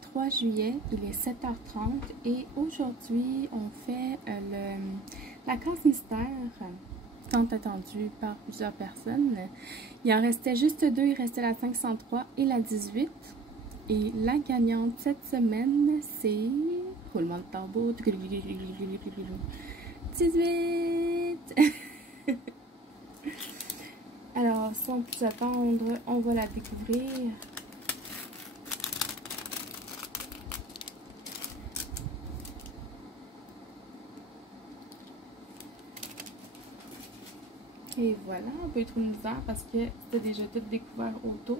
3 juillet, il est 7h30 et aujourd'hui on fait la case mystère tant attendue par plusieurs personnes. Il en restait juste deux, il restait la 503 et la 18. Et la gagnante cette semaine, c'est... roulement de tambour. 18! Alors, sans plus attendre, on va la découvrir. Et voilà, on peut être trop de misère parce que c'était déjà tout découvert autour.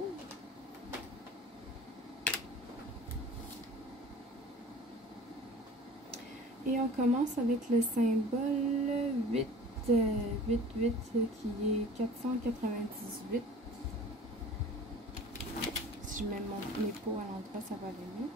Et on commence avec le symbole 8, 8, 8 qui est 498. Si je mets mes pots à l'endroit, ça va aller mieux.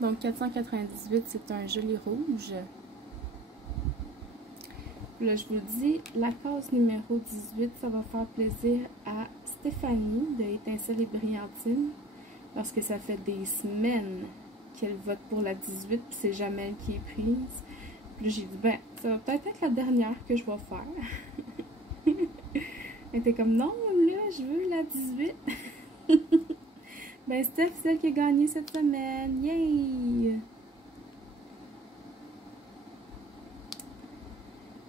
Donc 498, c'est un joli rouge. Là, je vous dis, la case numéro 18, ça va faire plaisir à Stéphanie de Étincelle et Brillantine. Parce que ça fait des semaines qu'elle vote pour la 18, puis c'est jamais elle qui est prise. Puis j'ai dit, ben, ça va peut-être être la dernière que je vais faire. Elle était comme, non, là, je veux la 18. Ben, Steph, c'est celle qui a gagné cette semaine. Yay!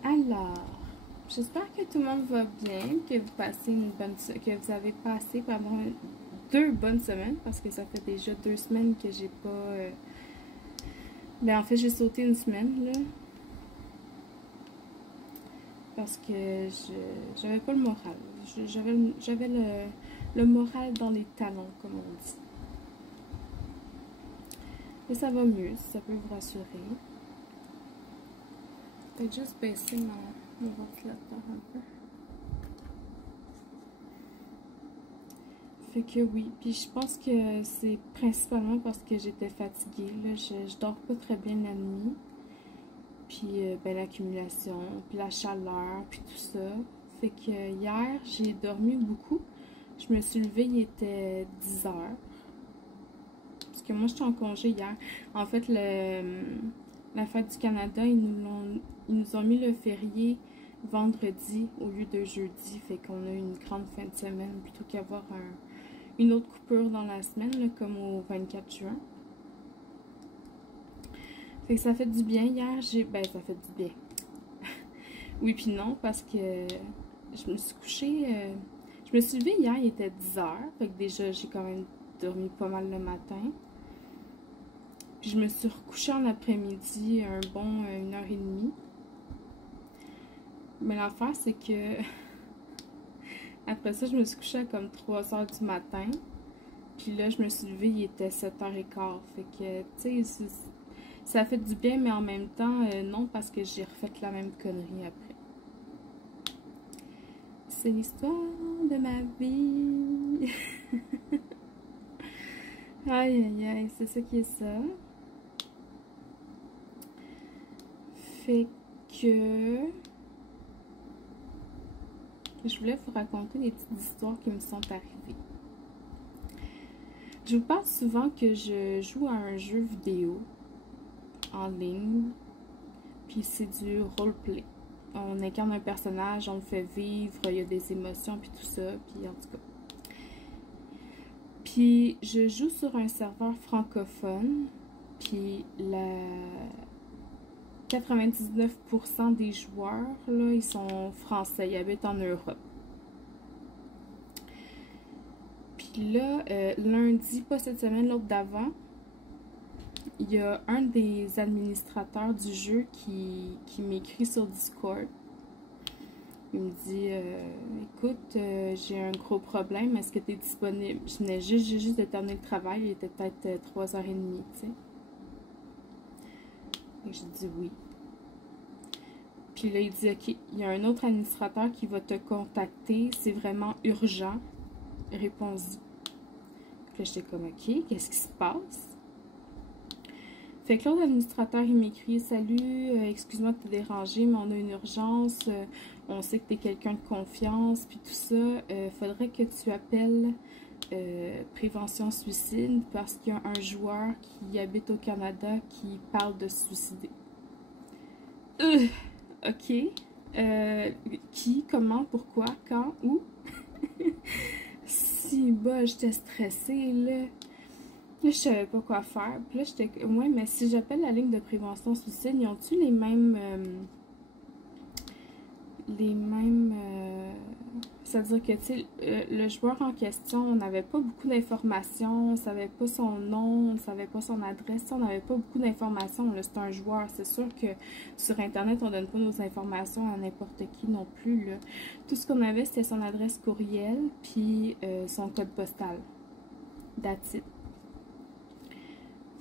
Alors, j'espère que tout le monde va bien, que vous passez que vous avez passé pendant 2 bonnes semaines, parce que ça fait déjà 2 semaines que j'ai pas... Ben, en fait, j'ai sauté une semaine, là. Parce que j'avais pas le moral. J'avais le moral dans les talons, comme on dit. Mais ça va mieux, si ça peut vous rassurer. Peut-être juste baisser mon ventilateur un peu. Fait que oui, puis je pense que c'est principalement parce que j'étais fatiguée, là. Je dors pas très bien la nuit. Puis ben, l'accumulation, puis la chaleur, puis tout ça. Fait que hier, j'ai dormi beaucoup. Je me suis levée, il était 10 heures. Parce que moi, j'étais en congé hier. En fait, la fête du Canada, ils nous ont mis le férié vendredi au lieu de jeudi. Fait qu'on a eu une grande fin de semaine plutôt qu'avoir une autre coupure dans la semaine, là, comme au 24 juin. Fait que ça fait du bien hier. Ben, ça fait du bien. Oui, puis non, parce que je me suis couchée... je me suis levée hier, il était 10 heures. Fait que déjà, j'ai quand même dormi pas mal le matin. Puis je me suis recouchée en après-midi un bon 1h30. Mais l'affaire, c'est que après ça, je me suis couchée à comme 3h du matin. Puis là, je me suis levée, il était 7h15. Fait que, tu sais, ça fait du bien, mais en même temps, non, parce que j'ai refait la même connerie après. C'est l'histoire de ma vie. Aïe, aïe, aïe, c'est ça qui est ça. Fait que je voulais vous raconter des petites histoires qui me sont arrivées. Je vous parle souvent que je joue à un jeu vidéo en ligne, puis c'est du roleplay. On incarne un personnage, on le fait vivre, il y a des émotions, puis tout ça, puis en tout cas. Puis je joue sur un serveur francophone, puis 99% des joueurs, là, ils sont français, ils habitent en Europe. Puis là, lundi, pas cette semaine, l'autre d'avant, il y a un des administrateurs du jeu qui m'écrit sur Discord. Il me dit, écoute, j'ai un gros problème, est-ce que tu es disponible? Je venais juste de terminer le travail, il était peut-être 3h30, tu sais. Et j'ai dit oui. Puis là, il dit, ok, il y a un autre administrateur qui va te contacter, c'est vraiment urgent, réponds-y. Puis là, j'étais comme, ok, qu'est-ce qui se passe? Fait que l'autre administrateur, il m'écrit: Salut, excuse-moi de te déranger, mais on a une urgence. On sait que tu es quelqu'un de confiance, puis tout ça. Faudrait que tu appelles Prévention Suicide parce qu'il y a un joueur qui habite au Canada qui parle de se suicider. Ok. Qui, comment, pourquoi, quand, où? Si, bah, j'étais stressée, là. Là, je savais pas quoi faire. Puis là, j'étais... Ouais, mais si j'appelle la ligne de prévention suicide, ils ont-tu les mêmes... C'est-à-dire que, tu sais, le joueur en question, on n'avait pas beaucoup d'informations, on savait pas son nom, on savait pas son adresse, on n'avait pas beaucoup d'informations. Là, c'est un joueur. C'est sûr que sur Internet, on donne pas nos informations à n'importe qui non plus, là. Tout ce qu'on avait, c'était son adresse courriel, puis son code postal. That's it.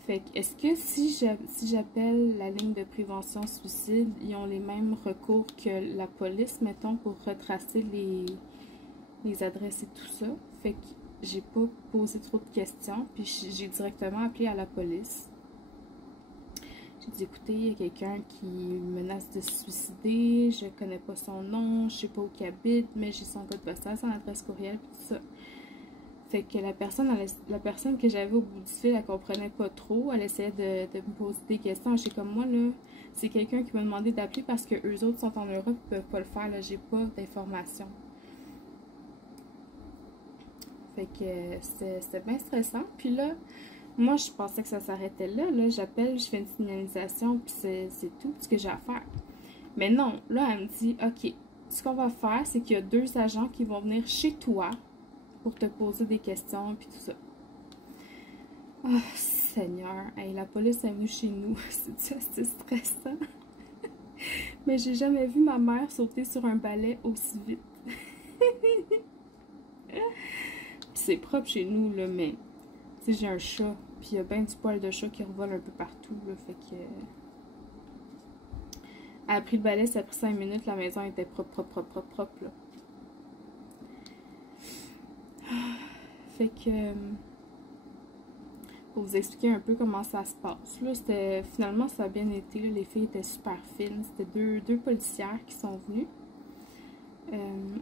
Fait que, est-ce que si j'appelle la ligne de prévention suicide, ils ont les mêmes recours que la police, mettons, pour retracer les adresses et tout ça? Fait que j'ai pas posé trop de questions, puis j'ai directement appelé à la police. J'ai dit: écoutez, il y a quelqu'un qui menace de se suicider, je connais pas son nom, je sais pas où il habite, mais j'ai son code postal, son adresse courriel, puis tout ça. Fait que la personne que j'avais au bout du fil, elle comprenait pas trop. Elle essayait de me poser des questions. J'étais comme: moi, là, c'est quelqu'un qui m'a demandé d'appeler parce que eux autres sont en Europe et peuvent pas le faire. Là, j'ai pas d'informations. Fait que c'était bien stressant. Puis là, moi, je pensais que ça s'arrêtait là. Là, j'appelle, je fais une signalisation, puis c'est tout ce que j'ai à faire. Mais non, là, elle me dit: OK, ce qu'on va faire, c'est qu'il y a 2 agents qui vont venir chez toi pour te poser des questions, puis tout ça. Oh, Seigneur. Hey, la police est venue chez nous. C'est stressant. Mais j'ai jamais vu ma mère sauter sur un balai aussi vite. C'est propre chez nous, là, mais... Tu sais, j'ai un chat, puis il y a bien du poil de chat qui revole un peu partout, là, fait que... Elle a pris le balai, ça a pris 5 minutes, la maison était propre, là. Fait que... Pour vous expliquer un peu comment ça se passe. Là, finalement, ça a bien été. Là, les filles étaient super fines. C'était deux policières qui sont venues.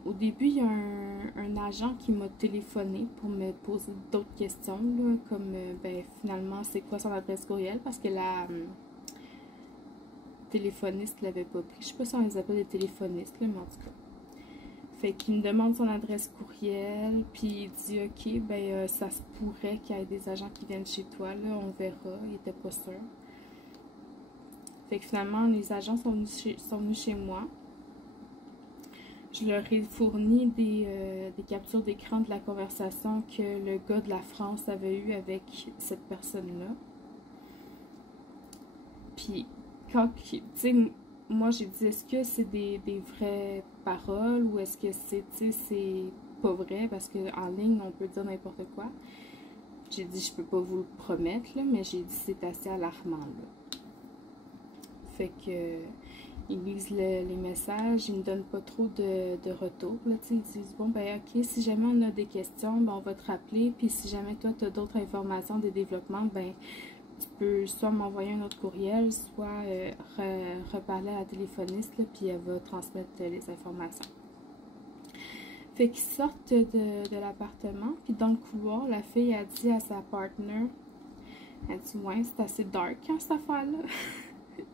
Au début, il y a un agent qui m'a téléphoné pour me poser d'autres questions, là, comme ben, finalement, c'est quoi son adresse courriel, parce que la téléphoniste l'avait pas pris. Je sais pas si on les appelle des téléphonistes, là, mais en tout cas. Fait qu'il me demande son adresse courriel, puis il dit: OK, ben ça se pourrait qu'il y ait des agents qui viennent chez toi, là, on verra. Il était pas sûr. Fait que finalement, les agents sont venus chez moi. Je leur ai fourni des captures d'écran de la conversation que le gars de la France avait eue avec cette personne-là. Puis, quand, tu sais, moi j'ai dit: est-ce que c'est des vraies paroles ou est-ce que c'est pas vrai, parce qu'en ligne on peut dire n'importe quoi. J'ai dit: je peux pas vous le promettre, là, mais j'ai dit c'est assez alarmant, là. Fait que ils lisent les messages, ils me donnent pas trop de retour, là, tu sais, ils disent: bon ben ok, si jamais on a des questions, ben on va te rappeler, puis si jamais toi tu as d'autres informations, des développements, ben tu peux soit m'envoyer un autre courriel, soit reparler à la téléphoniste, là, puis elle va transmettre les informations. Fait qu'ils sortent de l'appartement, puis dans le couloir, la fille a dit à sa partner, elle dit: ouais, c'est assez dark, hein, cette affaire-là.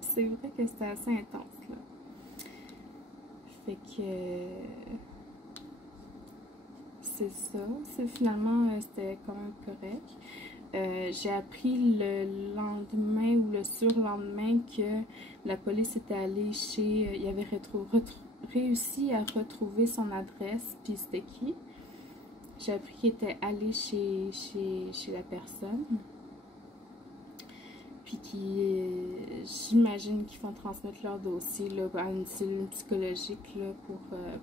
C'est vrai que c'était assez intense, là. Fait que... c'est ça. Finalement, c'était quand même correct. J'ai appris le lendemain ou le surlendemain que la police était allée chez... il avait réussi à retrouver son adresse, puis c'était qui. J'ai appris qu'il était allé chez la personne. Puis j'imagine qu'ils vont transmettre leur dossier là, à une cellule psychologique là, pour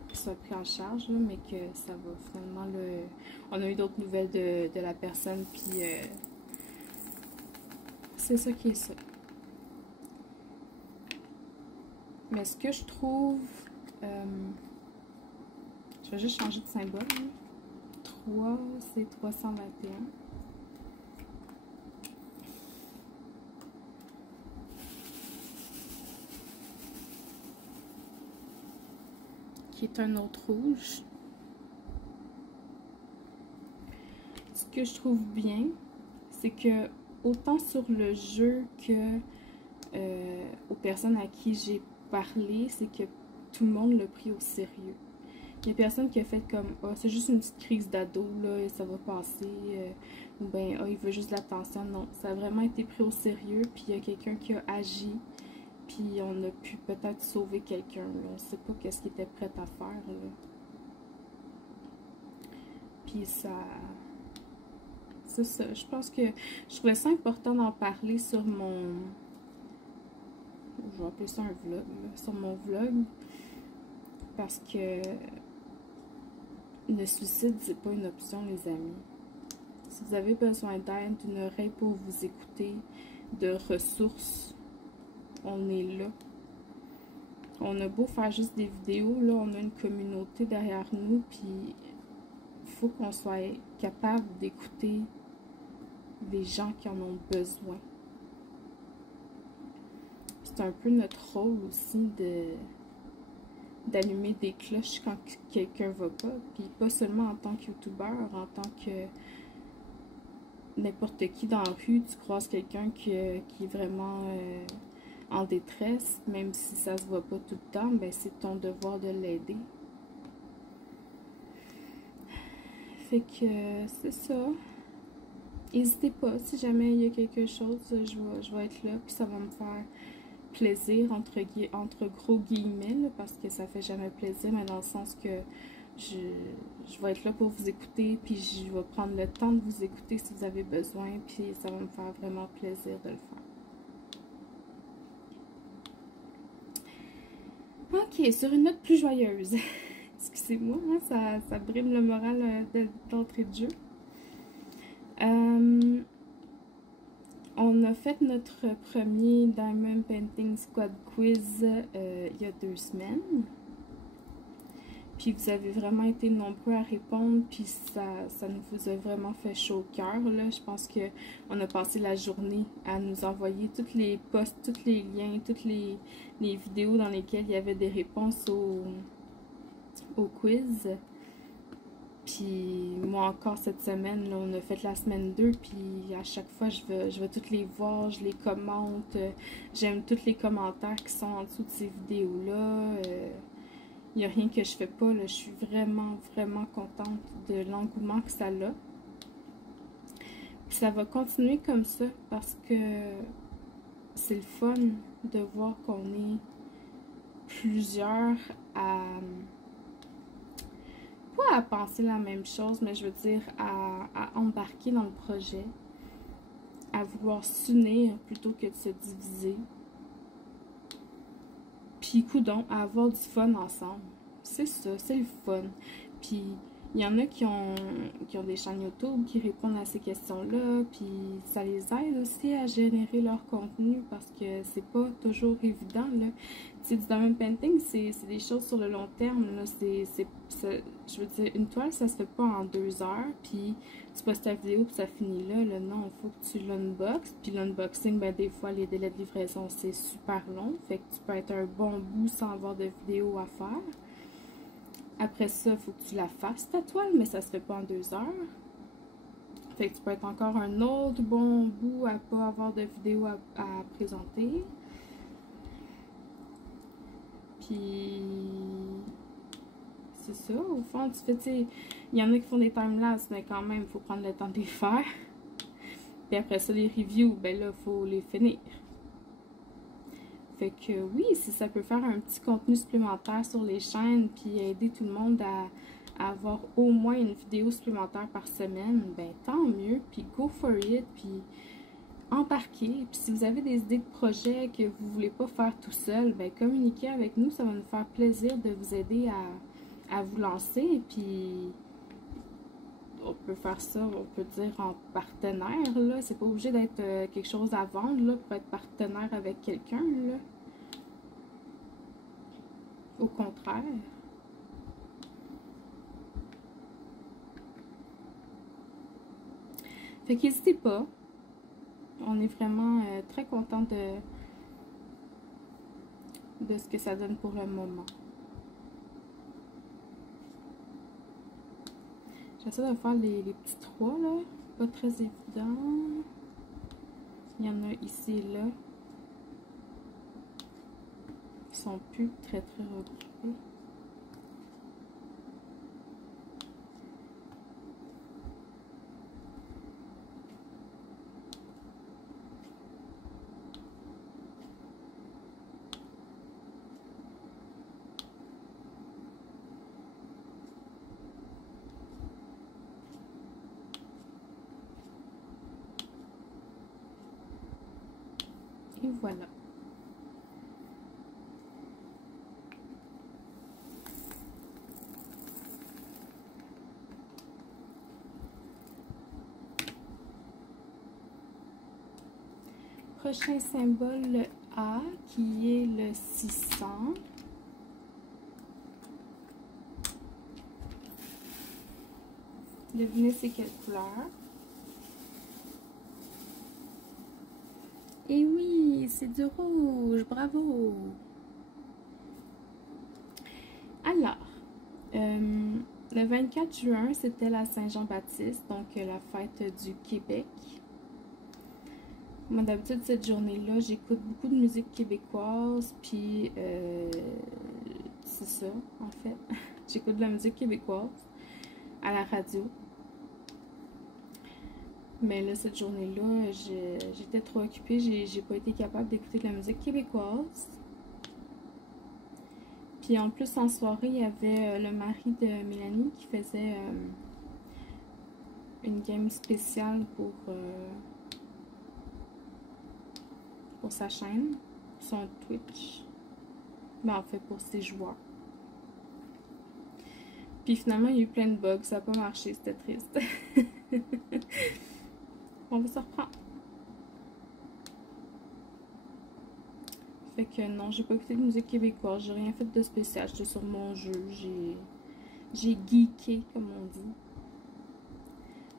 qu'il soit pris en charge, là, mais que ça va finalement... on a eu d'autres nouvelles de la personne, puis c'est ça qui est ça. Mais ce que je trouve... je vais juste changer de symbole. Là. 3, c'est 321. qui est un autre rouge. Ce que je trouve bien, c'est que autant sur le jeu que aux personnes à qui j'ai parlé, c'est que tout le monde l'a pris au sérieux. Il y a personne qui a fait comme « Ah, c'est juste une petite crise d'ado, là, et ça va passer. Ou bien « Ah, il veut juste de l'attention. » Non, ça a vraiment été pris au sérieux, puis il y a quelqu'un qui a agi, puis on a pu peut-être sauver quelqu'un. On ne sait pas qu'est-ce qu'il était prêt à faire, là. Puis ça... C'est ça. Je pense que je trouvais ça important d'en parler sur mon... Je vais appeler ça un vlog, là, sur mon vlog. Parce que le suicide, c'est pas une option, les amis. Si vous avez besoin d'aide, d'une oreille pour vous écouter, de ressources, on est là. On a beau faire juste des vidéos, là, on a une communauté derrière nous, puis il faut qu'on soit capable d'écouter les gens qui en ont besoin. C'est un peu notre rôle aussi d'allumer des cloches quand quelqu'un va pas, puis pas seulement en tant que youtubeur, en tant que n'importe qui dans la rue, tu croises quelqu'un qui est vraiment en détresse, même si ça se voit pas tout le temps, ben c'est ton devoir de l'aider. Fait que c'est ça. N'hésitez pas, si jamais il y a quelque chose, je vais être là, puis ça va me faire plaisir, entre gros guillemets, là, parce que ça fait jamais plaisir, mais dans le sens que je vais être là pour vous écouter, puis je vais prendre le temps de vous écouter si vous avez besoin, puis ça va me faire vraiment plaisir de le faire. Ok, sur une note plus joyeuse. Excusez-moi, hein, ça brime le moral d'entrée de jeu. On a fait notre premier Diamond Painting Squad Quiz il y a 2 semaines. Puis vous avez vraiment été nombreux à répondre, puis ça nous a vraiment fait chaud au cœur. Je pense qu'on a passé la journée à nous envoyer tous les posts, tous les liens, toutes les vidéos dans lesquelles il y avait des réponses au quiz. Puis moi encore cette semaine, là, on a fait la semaine 2, puis à chaque fois je vais toutes les voir, je les commente, j'aime tous les commentaires qui sont en dessous de ces vidéos-là. Il n'y a rien que je fais pas, là. Je suis vraiment, vraiment contente de l'engouement que ça a. Puis ça va continuer comme ça parce que c'est le fun de voir qu'on est plusieurs à... pas à penser la même chose, mais je veux dire à embarquer dans le projet, à vouloir s'unir plutôt que de se diviser. Puis, coudonc, à avoir du fun ensemble. C'est ça, c'est le fun. Puis, il y en a qui ont des chaînes YouTube qui répondent à ces questions-là. Puis, ça les aide aussi à générer leur contenu parce que c'est pas toujours évident, là. Tu sais, du diamond painting, c'est des choses sur le long terme, là. Je veux dire, une toile, ça se fait pas en 2 heures. Puis, tu postes ta vidéo puis ça finit là. Non, il faut que tu l'unboxes. Puis l'unboxing, ben des fois, les délais de livraison, c'est super long. Fait que tu peux être un bon bout sans avoir de vidéo à faire. Après ça, il faut que tu la fasses, ta toile, mais ça se fait pas en 2 heures. Fait que tu peux être encore un autre bon bout à pas avoir de vidéo à présenter. Puis... c'est ça, au fond, tu fais, tu sais, il y en a qui font des timelapses, mais quand même, il faut prendre le temps de les faire. Puis après ça, les reviews, ben là, il faut les finir. Fait que oui, si ça peut faire un petit contenu supplémentaire sur les chaînes, puis aider tout le monde à avoir au moins une vidéo supplémentaire par semaine, ben tant mieux, puis go for it, puis embarquez. Puis si vous avez des idées de projets que vous voulez pas faire tout seul, ben communiquez avec nous, ça va nous faire plaisir de vous aider à vous lancer, puis on peut faire ça, on peut dire en partenaire, là, c'est pas obligé d'être quelque chose à vendre, là, pour être partenaire avec quelqu'un, là. Au contraire. Fait qu'hésitez pas, on est vraiment très content de ce que ça donne pour le moment. J'essaie de faire les petits trois, là. Pas très évident. Il y en a ici et là. Ils sont plus très regroupés. Et voilà. Prochain symbole, le A, qui est le 600. Devinez c'est quelle couleur? Et oui, c'est du rouge, bravo! Alors, le 24 juin, c'était la Saint-Jean-Baptiste, donc la fête du Québec. Moi, d'habitude, cette journée-là, j'écoute beaucoup de musique québécoise, puis c'est ça, en fait. J'écoute de la musique québécoise à la radio. Mais là, cette journée-là, j'étais trop occupée, j'ai pas été capable d'écouter de la musique québécoise. Puis en plus, en soirée, il y avait le mari de Mélanie qui faisait une game spéciale pour sa chaîne, son Twitch. Ben, en fait, pour ses joueurs. Puis finalement, il y a eu plein de bugs, ça n'a pas marché, c'était triste. On va se reprendre. Fait que non, j'ai pas écouté de musique québécoise, j'ai rien fait de spécial, j'étais sur mon jeu, j'ai geeké, comme on dit.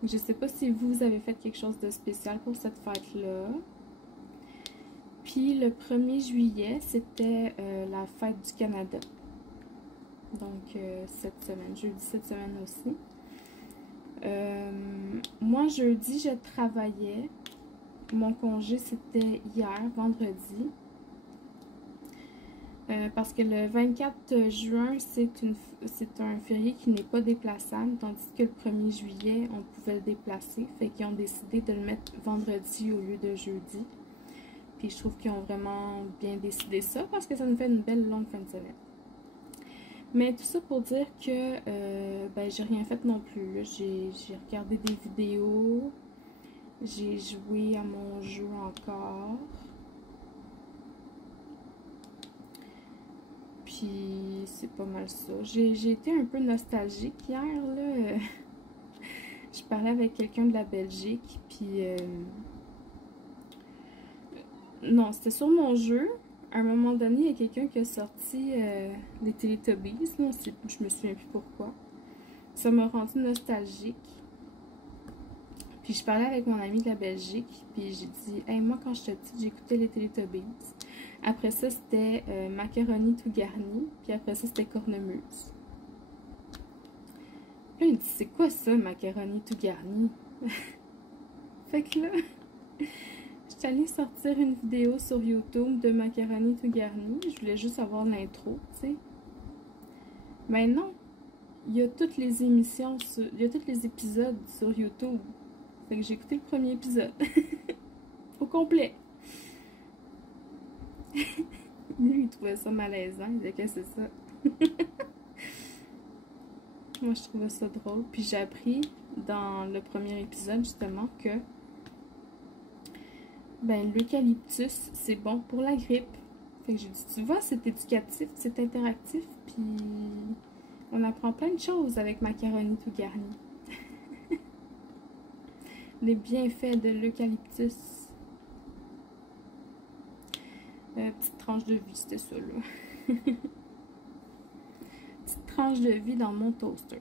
Je sais pas si vous avez fait quelque chose de spécial pour cette fête-là. Puis le 1er juillet, c'était la fête du Canada. Donc cette semaine, jeudi cette semaine aussi. Moi, jeudi, je travaillais. Mon congé, c'était hier, vendredi. Parce que le 24 juin, c'est un férié qui n'est pas déplaçable, tandis que le 1er juillet, on pouvait le déplacer. Fait qu'ils ont décidé de le mettre vendredi au lieu de jeudi. Puis je trouve qu'ils ont vraiment bien décidé ça, parce que ça nous fait une belle longue fin de semaine. Mais tout ça pour dire que ben, j'ai rien fait non plus. J'ai regardé des vidéos, j'ai joué à mon jeu encore. Puis c'est pas mal ça. J'ai été un peu nostalgique hier, là. Je parlais avec quelqu'un de la Belgique, puis... non, c'était sur mon jeu. À un moment donné, il y a quelqu'un qui a sorti les Teletubbies. Là, je me souviens plus pourquoi. Ça m'a rendu nostalgique. Puis je parlais avec mon ami de la Belgique, puis j'ai dit, hey, moi quand j'étais petite, j'écoutais les Teletubbies. Après ça, c'était macaroni tout garni, puis après ça, c'était cornemuse. Là, il me dit, c'est quoi ça, macaroni tout garni? Fait que là, j'étais allée sortir une vidéo sur YouTube de macaroni tout garni. Je voulais juste avoir l'intro, tu sais. Mais non, il y a toutes les émissions, il y a tous les épisodes sur YouTube. Fait que j'ai écouté le premier épisode. Au complet. Lui, il trouvait ça malaisant. Il disait que c'est ça. Moi, je trouvais ça drôle. Puis j'ai appris dans le premier épisode, justement, que ben, l'eucalyptus, c'est bon pour la grippe. Fait que j'ai dit, tu vois, c'est éducatif, c'est interactif, puis on apprend plein de choses avec macaroni tout garni. Les bienfaits de l'eucalyptus. Petite tranche de vie, c'était ça, là. Petite tranche de vie dans mon toaster.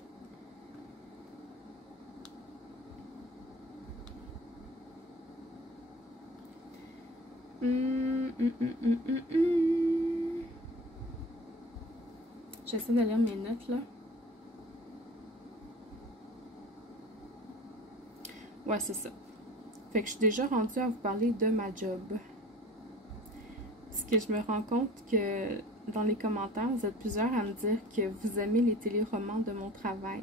J'essaie de lire mes notes, là. Ouais, c'est ça. Fait que je suis déjà rendue à vous parler de ma job. Parce que je me rends compte que dans les commentaires, vous êtes plusieurs à me dire que vous aimez les téléromans de mon travail.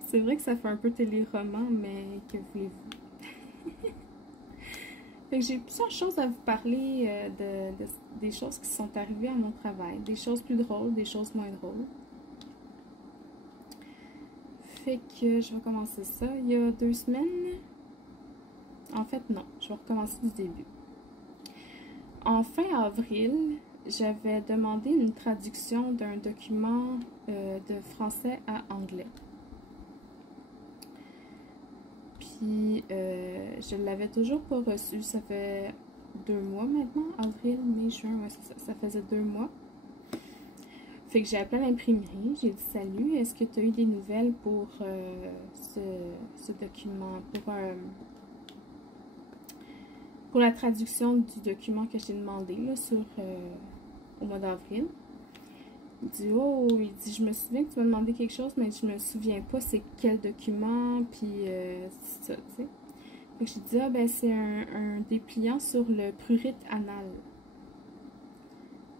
C'est vrai que ça fait un peu téléroman, mais que voulez-vous? Fait que j'ai plusieurs choses à vous parler des choses qui sont arrivées à mon travail. Des choses plus drôles, des choses moins drôles. Fait que je vais commencer ça. Il y a 2 semaines. En fait, non. Je vais recommencer du début. En fin avril, j'avais demandé une traduction d'un document de français à anglais. Puis, je ne l'avais toujours pas reçu. Ça fait 2 mois maintenant. Avril, mai, juin, ouais, c'est ça. Ça faisait 2 mois. Fait que j'ai appelé à l'imprimerie. J'ai dit « Salut, est-ce que tu as eu des nouvelles pour ce document, pour la traduction du document que je t'ai demandé là, au mois d'avril. » Il dit « Oh, il dit, je me souviens que tu m'as demandé quelque chose, mais je me souviens pas c'est quel document, puis c'est ça, tu sais. » Fait que j'ai dit « Ah, ben c'est un dépliant sur le prurite anal. »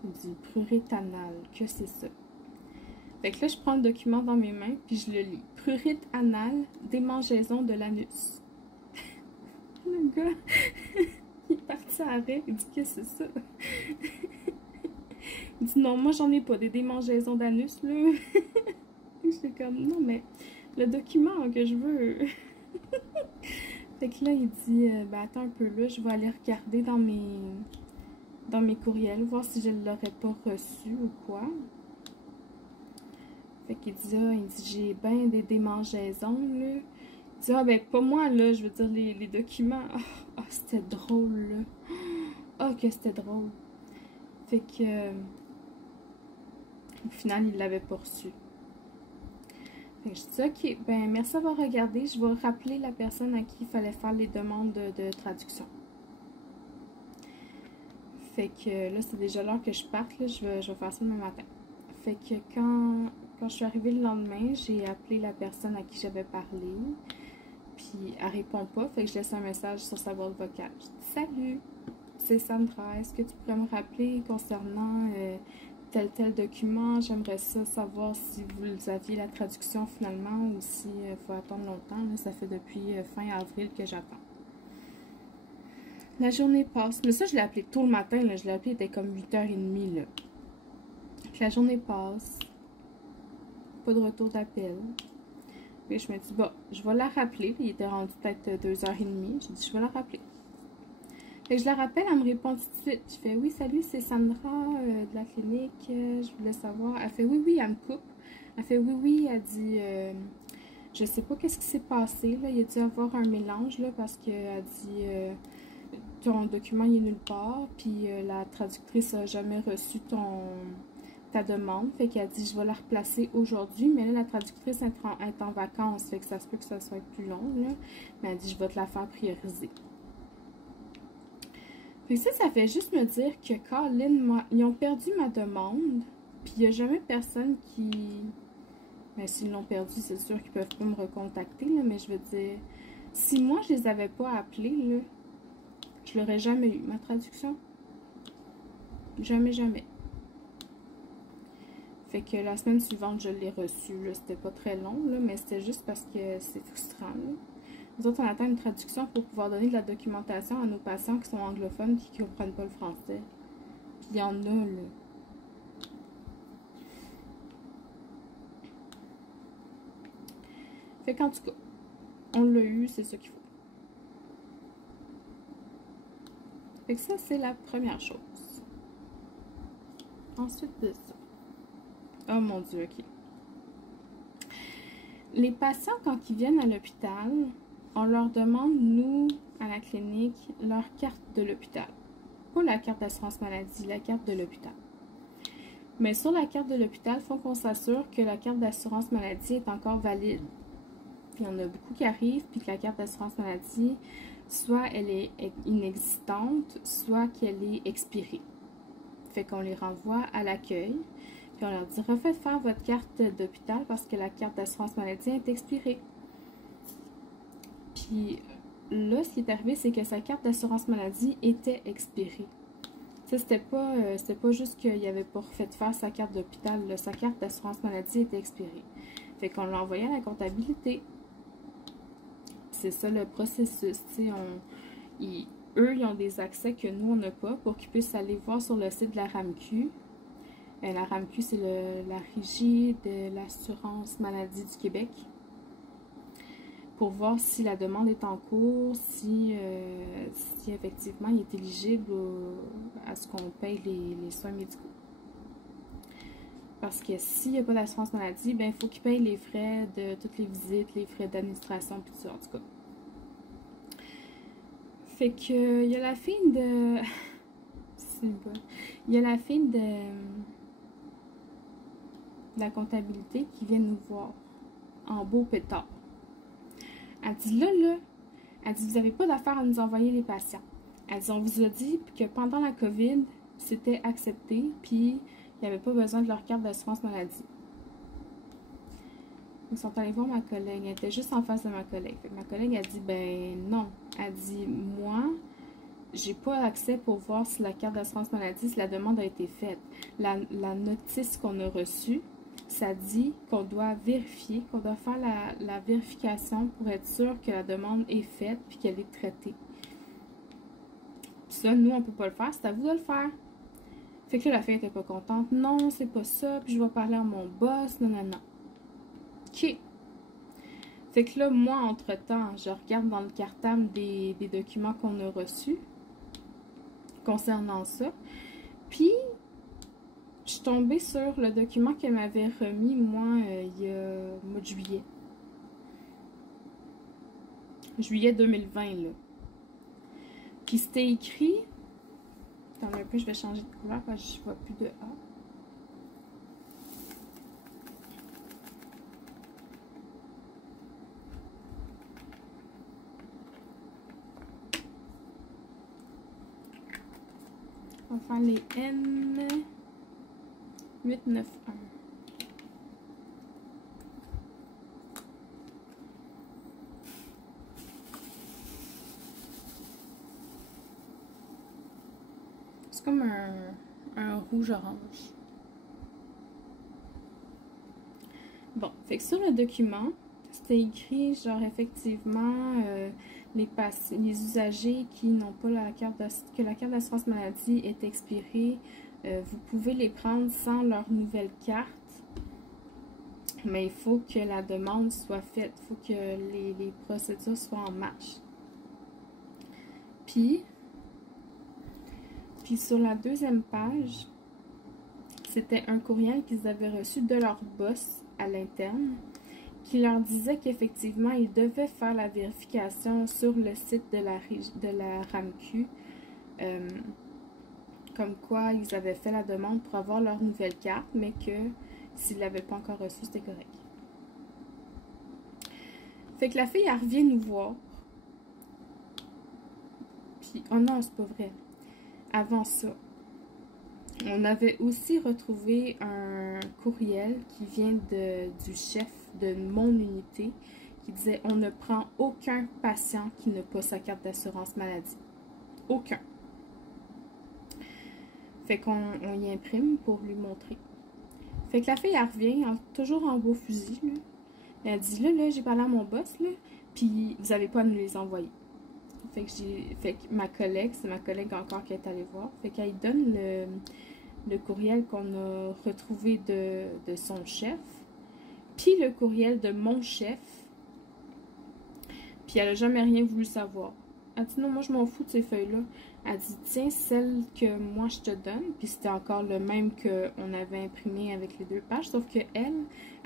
Il dit « Prurite anal, que c'est ça? » Fait que là, je prends le document dans mes mains, puis je le lis. « Prurite anal, démangeaison de l'anus. » Le gars, il est parti à arrêt, il dit « Qu'est-ce que c'est ça? » Il dit « Non, moi j'en ai pas, des démangeaisons d'anus, là. » J'étais comme « Non, mais le document que je veux. » Fait que là, il dit « Ben attends un peu là, je vais aller regarder dans mes courriels, voir si je ne l'aurais pas reçu ou quoi. » Fait qu'il dit « Ah, il dit, j'ai bien des démangeaisons, là. » Il dit « Ah, ben pas moi, là, je veux dire les documents. » Ah, c'était drôle, là. Ah, que c'était drôle. Fait que, au final, il l'avait pas reçu. Fait que je dis « Ok, ben merci d'avoir regardé. Je vais rappeler la personne à qui il fallait faire les demandes de traduction. » Fait que là, c'est déjà l'heure que je parte, là. Je vais faire ça demain matin. Fait que quand je suis arrivée le lendemain, j'ai appelé la personne à qui j'avais parlé. Puis elle répond pas, fait que je laisse un message sur sa boîte vocale. Je dis « Salut, c'est Sandra, est-ce que tu pourrais me rappeler concernant tel document? J'aimerais ça savoir si vous aviez la traduction finalement ou si faut attendre longtemps. Là, ça fait depuis fin avril que j'attends. » La journée passe. Mais ça, je l'ai appelé tôt le matin. Là. Je l'ai appelé, il était comme 8h30. Là. La journée passe. Pas de retour d'appel. Puis je me dis, bon, je vais la rappeler. Puis il était rendu peut-être 2h30. Je dis, je vais la rappeler. Fait que je la rappelle, elle me répond tout de suite. Je fais, oui, salut, c'est Sandra de la clinique. Je voulais savoir. Elle fait, oui, elle me coupe. Elle fait, oui, elle dit, je sais pas qu'est-ce qui s'est passé. Là. Il a dû y avoir un mélange, là, parce qu'elle dit, ton document, il est nulle part. Puis la traductrice n'a jamais reçu ta demande. Fait qu'elle dit, je vais la replacer aujourd'hui. Mais là, la traductrice est en vacances. Fait que ça se peut que ça soit plus long, là. Mais elle dit, je vais te la faire prioriser. Fait que ça fait juste me dire que Colin, ils ont perdu ma demande. Puis il n'y a jamais personne qui... Mais s'ils l'ont perdu, c'est sûr qu'ils peuvent pas me recontacter, là. Mais je veux dire, si moi, je les avais pas appelés, là, je l'aurais jamais eu, ma traduction. Jamais, jamais. Fait que la semaine suivante, je l'ai reçue. C'était pas très long, là, mais c'était juste parce que c'est frustrant. Là. Nous autres, on attend une traduction pour pouvoir donner de la documentation à nos patients qui sont anglophones et qui ne comprennent pas le français. Puis il y en a, là. Fait qu'en tout cas, on l'a eu, c'est ce qu'il faut. Fait que ça, c'est la première chose. Ensuite de ça. Oh mon Dieu, ok. Les patients, quand ils viennent à l'hôpital, on leur demande, nous, à la clinique, leur carte de l'hôpital. Pas la carte d'assurance maladie, la carte de l'hôpital. Mais sur la carte de l'hôpital, il faut qu'on s'assure que la carte d'assurance maladie est encore valide. Puis il y en a beaucoup qui arrivent, puis que la carte d'assurance maladie, soit elle est inexistante, soit qu'elle est expirée. Fait qu'on les renvoie à l'accueil. Puis on leur dit, refaites faire votre carte d'hôpital parce que la carte d'assurance maladie est expirée. Puis là, ce qui est arrivé, c'est que sa carte d'assurance maladie était expirée. Ça, c'était pas juste qu'il avait pas refait faire sa carte d'hôpital. Sa carte d'assurance maladie était expirée. Fait qu'on l'a envoyé à la comptabilité. C'est ça le processus. Eux, ils ont des accès que nous, on n'a pas pour qu'ils puissent aller voir sur le site de la RAMQ. La RAMQ, c'est la Régie de l'assurance maladie du Québec. Pour voir si la demande est en cours, si effectivement il est éligible à ce qu'on paye les soins médicaux. Parce que s'il n'y a pas d'assurance maladie, ben il faut qu'il paye les frais de toutes les visites, les frais d'administration, puis tout ça, en tout cas. Fait que, il y a la fille de... C'est bon. Il y a la fille de la comptabilité qui vient nous voir en beau pétard. Elle dit là, elle dit, vous n'avez pas d'affaire à nous envoyer les patients. Elle dit, on vous a dit que pendant la COVID, c'était accepté, puis il n'y avait pas besoin de leur carte d'assurance maladie. Ils sont allés voir ma collègue. Elle était juste en face de ma collègue. Fait que ma collègue a dit, ben non. Elle dit, moi, j'ai pas accès pour voir si la carte d'assurance maladie, si la demande a été faite. La notice qu'on a reçue, ça dit qu'on doit vérifier, qu'on doit faire la vérification pour être sûr que la demande est faite puis qu'elle est traitée. Puis ça, nous, on peut pas le faire, c'est à vous de le faire. Fait que là, la fille était pas contente. Non, c'est pas ça, puis je vais parler à mon boss, non, non, non. OK. Fait que là, moi, entre-temps, je regarde dans le cartable des documents qu'on a reçus concernant ça. Puis, je suis tombée sur le document qu'elle m'avait remis, moi, il y a au mois de juillet. Juillet 2020, là. Puis c'était écrit... Attendez un peu, je vais changer de couleur parce que je ne vois plus de A. On va faire les N 891. C'est comme un rouge-orange. Bon, fait que sur le document, c'était écrit, genre, effectivement, les usagers qui n'ont pas que la carte d'assurance maladie est expirée, vous pouvez les prendre sans leur nouvelle carte, mais il faut que la demande soit faite, il faut que les procédures soient en marche. Puis sur la deuxième page, c'était un courriel qu'ils avaient reçu de leur boss à l'interne, qui leur disait qu'effectivement, ils devaient faire la vérification sur le site de la RAMQ, comme quoi ils avaient fait la demande pour avoir leur nouvelle carte, mais que s'ils ne l'avaient pas encore reçue, c'était correct. Fait que la fille, elle revient nous voir. Puis, oh non, c'est pas vrai. Avant ça, on avait aussi retrouvé un courriel qui vient du chef de mon unité qui disait « On ne prend aucun patient qui n'a pas sa carte d'assurance maladie. Aucun. » Fait qu'on y imprime pour lui montrer. Fait que la fille, elle revient, toujours en beau fusil. Là. Elle dit « Là, j'ai parlé à mon boss, là, puis vous n'avez pas à nous les envoyer. » Fait que ma collègue, c'est ma collègue encore qui est allée voir. Fait qu'elle donne le courriel qu'on a retrouvé de son chef, puis le courriel de mon chef, puis elle n'a jamais rien voulu savoir. Elle dit non, moi je m'en fous de ces feuilles-là. Elle dit tiens, celle que moi je te donne, puis c'était encore le même qu'on avait imprimé avec les 2 pages, sauf que elle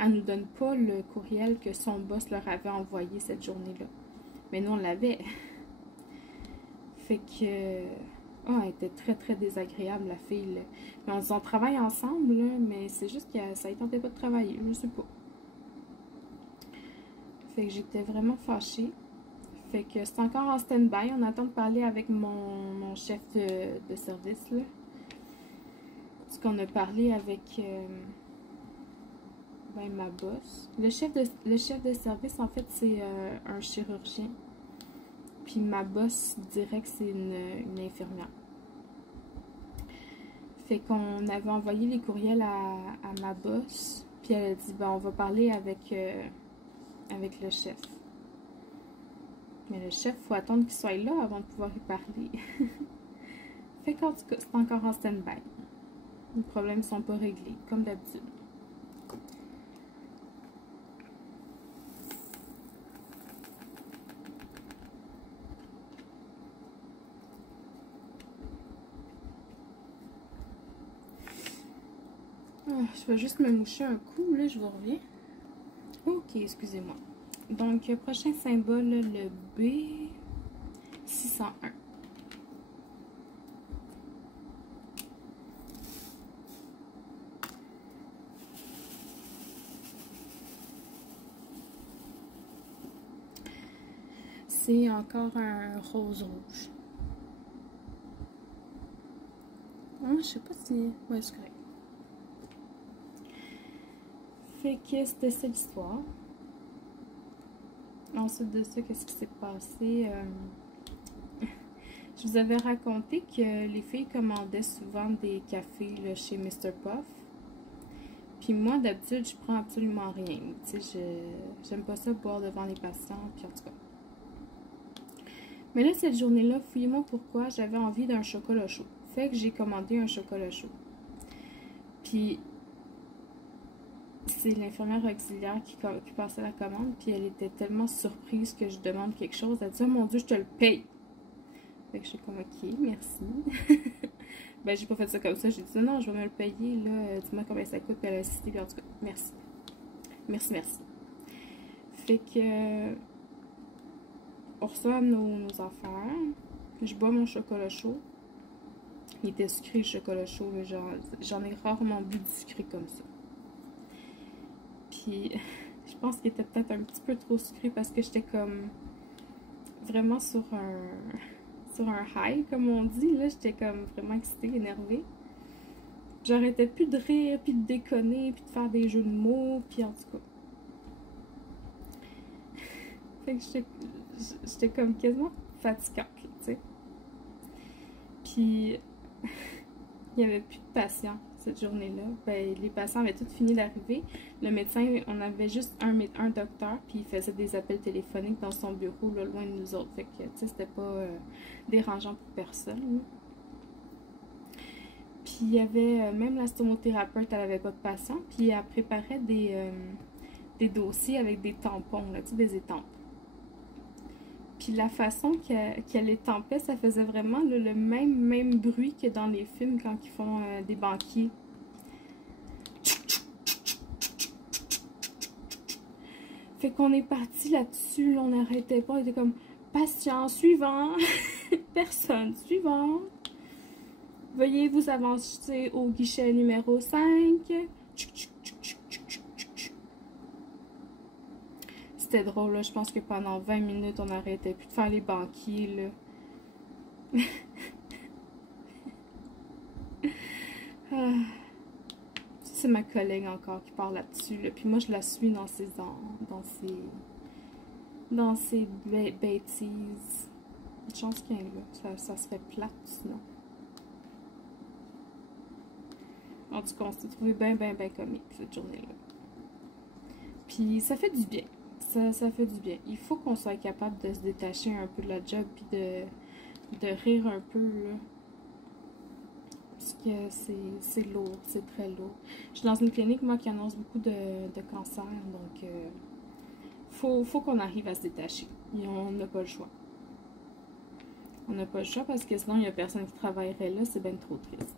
nous donne pas le courriel que son boss leur avait envoyé cette journée-là. Mais nous on l'avait. Fait que... Oh, elle était très, très désagréable, la fille. Là. Mais on travaille ensemble, là, mais c'est juste que ça ne tentait pas de travailler. Je sais pas. Fait que j'étais vraiment fâchée. Fait que c'est encore en stand-by. On attend de parler avec mon chef de service, là. Parce qu'on a parlé avec ma boss. Le chef de service, en fait, c'est un chirurgien. Puis ma boss dirait que c'est une infirmière. Fait qu'on avait envoyé les courriels à ma boss. Puis elle a dit, ben on va parler avec le chef. Mais le chef, il faut attendre qu'il soit là avant de pouvoir y parler. Fait qu'en tout cas, c'est encore en stand-by. Les problèmes ne sont pas réglés, comme d'habitude. Je vais juste me moucher un coup, là, je vous reviens. Ok, excusez-moi. Donc, prochain symbole, le B601. C'est encore un rose rouge. Je sais pas si... Ouais, c'est correct. Fait que c'était ça l'histoire. Ensuite de ça, qu'est-ce qui s'est passé? Je vous avais raconté que les filles commandaient souvent des cafés là, chez Mr. Puff. Puis moi, d'habitude, je prends absolument rien. Tu sais, j'aime pas ça boire devant les patients, puis en tout cas. Mais là, cette journée-là, fouillez-moi pourquoi, j'avais envie d'un chocolat chaud. Fait que j'ai commandé un chocolat chaud. Puis, c'est l'infirmière auxiliaire qui passait la commande, puis elle était tellement surprise que je demande quelque chose. Elle dit, oh mon Dieu, je te le paye. Fait que je suis comme, ok, merci. Ben, j'ai pas fait ça comme ça. J'ai dit, non, je vais me le payer, là. Dis-moi combien ça coûte, puis elle a cité, puis en tout cas, merci. Merci. Fait que, on reçoit nos affaires. Je bois mon chocolat chaud. Il était sucré, le chocolat chaud. J'en ai rarement bu du sucré comme ça. Puis, je pense qu'il était peut-être un petit peu trop sucré parce que j'étais comme vraiment sur un high, comme on dit. Là, j'étais comme vraiment excitée, énervée. J'arrêtais plus de rire, puis de déconner, puis de faire des jeux de mots, puis en tout cas. Fait que j'étais comme quasiment fatigante, tu sais. Puis, il n'y avait plus de patients cette journée-là. Ben, les patients avaient tous fini d'arriver. Le médecin, on avait juste un docteur, puis il faisait des appels téléphoniques dans son bureau, là, loin de nous autres. Fait que, tu sais, c'était pas dérangeant pour personne. Puis il y avait même la stomothérapeute, elle avait pas de patients, puis elle préparait des dossiers avec des tampons, là, tu sais, des étampes. Puis la façon qu'elle étampait, ça faisait vraiment là, le même bruit que dans les films quand ils font des banquiers. Fait qu'on est parti là-dessus, on n'arrêtait pas, on était comme patient suivant, personne suivante. Veuillez vous avancer au guichet numéro 5. C'était drôle, là. Je pense que pendant 20 minutes, on n'arrêtait plus de faire les banquiers, là. C'est ma collègue encore qui parle là-dessus, là. Puis moi, je la suis dans ses bêtises. Une chance qu'il y ait là. Ça serait plate, sinon. En tout cas, on s'est trouvé bien comique cette journée-là. Puis ça fait du bien. Ça fait du bien. Il faut qu'on soit capable de se détacher un peu de la job puis de rire un peu, là. Parce que c'est lourd, c'est très lourd. Je suis dans une clinique, moi, qui annonce beaucoup de cancer, donc faut qu'on arrive à se détacher. Et on n'a pas le choix. On n'a pas le choix parce que sinon, il n'y a personne qui travaillerait là, c'est bien trop triste.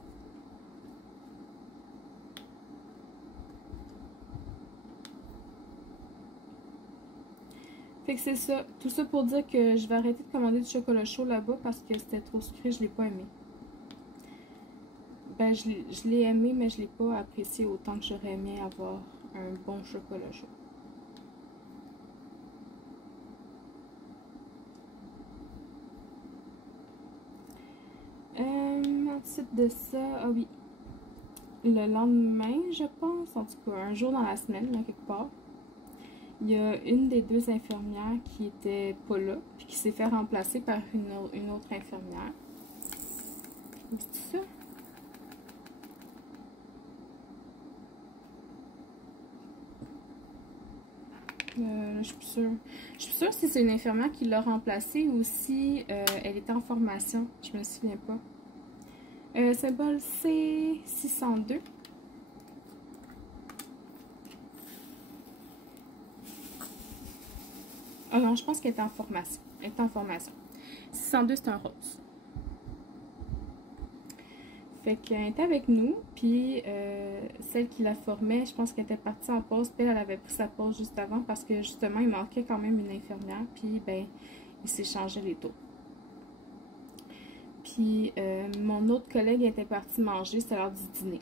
Fait que c'est ça. Tout ça pour dire que je vais arrêter de commander du chocolat chaud là-bas parce que c'était trop sucré, je l'ai pas aimé. Ben, je l'ai aimé, mais je l'ai pas apprécié autant que j'aurais aimé avoir un bon chocolat chaud. Ensuite de ça, ah oui, le lendemain, je pense, en tout cas, un jour dans la semaine, là, quelque part, Il y a une des deux infirmières qui était pas là, puis qui s'est fait remplacer par une autre infirmière. C'est ça? Je suis plus sûre. Je suis plus sûre si c'est une infirmière qui l'a remplacée ou si elle était en formation. Je me souviens pas. Symbole C602. Ah non, je pense qu'elle est en formation. Elle est en formation. 602, c'est un rose. Fait qu'elle était avec nous, puis celle qui la formait, je pense qu'elle était partie en pause, puis elle avait pris sa pause juste avant parce que justement, il manquait quand même une infirmière, puis ben, il s'échangeait les tours. Puis mon autre collègue était parti manger, c'était l'heure du dîner.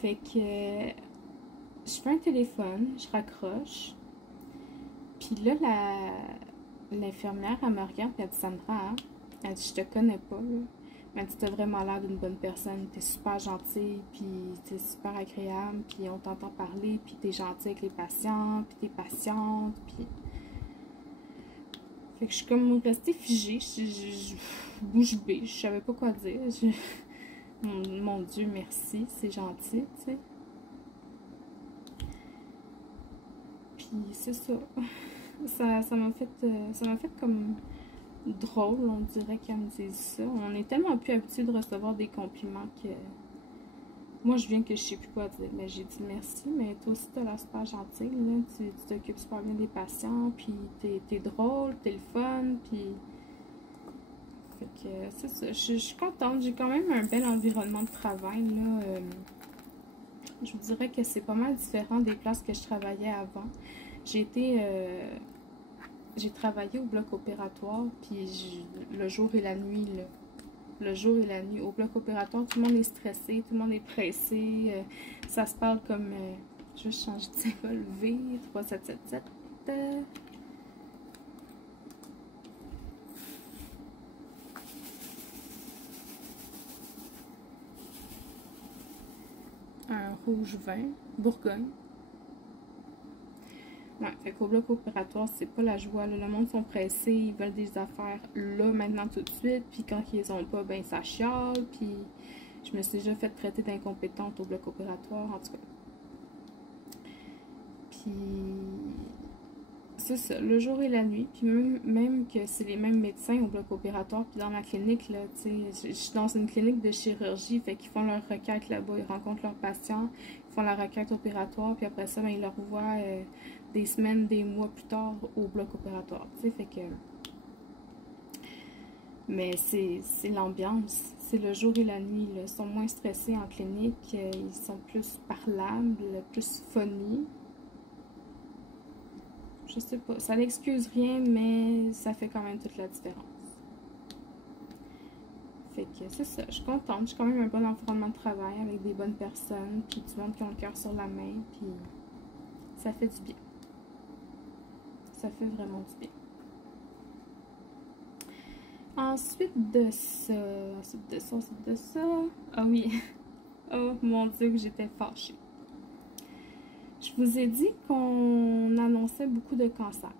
Fait que je fais un téléphone, je raccroche, puis là, l'infirmière, elle me regarde, puis elle dit Sandra, hein? Elle dit je te connais pas, là. Elle dit t'as vraiment l'air d'une bonne personne, t'es super gentille, puis t'es super agréable, puis on t'entend parler, puis t'es gentille avec les patients, puis t'es patiente, puis... Fait que je suis comme restée figée, je bouche bée, je savais pas quoi dire. Mon Dieu, merci, c'est gentil, tu sais. Puis c'est ça. Ça m'a fait comme drôle, on dirait qu'elle me dise ça. On est tellement plus habitué de recevoir des compliments que moi je viens que je sais plus quoi dire. Mais j'ai dit merci, mais toi aussi t'as l'air super gentille, là. Tu t'occupes super bien des patients, puis t'es drôle, t'es le fun, puis fait que c'est ça. Je suis contente, j'ai quand même un bel environnement de travail, là. Je vous dirais que c'est pas mal différent des places que je travaillais avant. J'ai travaillé au bloc opératoire, puis le jour et la nuit, là. Le jour et la nuit. Au bloc opératoire, tout le monde est stressé, tout le monde est pressé. Ça se parle comme... je vais changer de symbole. V, 3777. Un rouge vin. Bourgogne. Ouais, fait qu'au bloc opératoire, c'est pas la joie, là. Le monde sont pressés, ils veulent des affaires là, maintenant, tout de suite. Puis quand ils les ont pas, ben ça chiale. Puis je me suis déjà fait traiter d'incompétente au bloc opératoire, en tout cas. Puis c'est ça, le jour et la nuit. Puis même que c'est les mêmes médecins au bloc opératoire. Puis dans ma clinique, là, tu sais, je suis dans une clinique de chirurgie, fait qu'ils font leur requête là-bas, ils rencontrent leurs patients, ils font la requête opératoire, puis après ça, ben, ils leur revoient des semaines, des mois plus tard au bloc opératoire, tu sais, fait que... Mais c'est l'ambiance, c'est le jour et la nuit, là. Ils sont moins stressés en clinique, ils sont plus parlables, plus funny. Je sais pas, ça n'excuse rien, mais ça fait quand même toute la différence. Fait que c'est ça, je suis contente, j'ai quand même un bon environnement de travail avec des bonnes personnes, puis du monde qui ont le cœur sur la main, puis ça fait du bien. Ça fait vraiment du bien. Ensuite de ça, ah oui, oh mon Dieu que j'étais fâchée. Je vous ai dit qu'on annonçait beaucoup de cancers.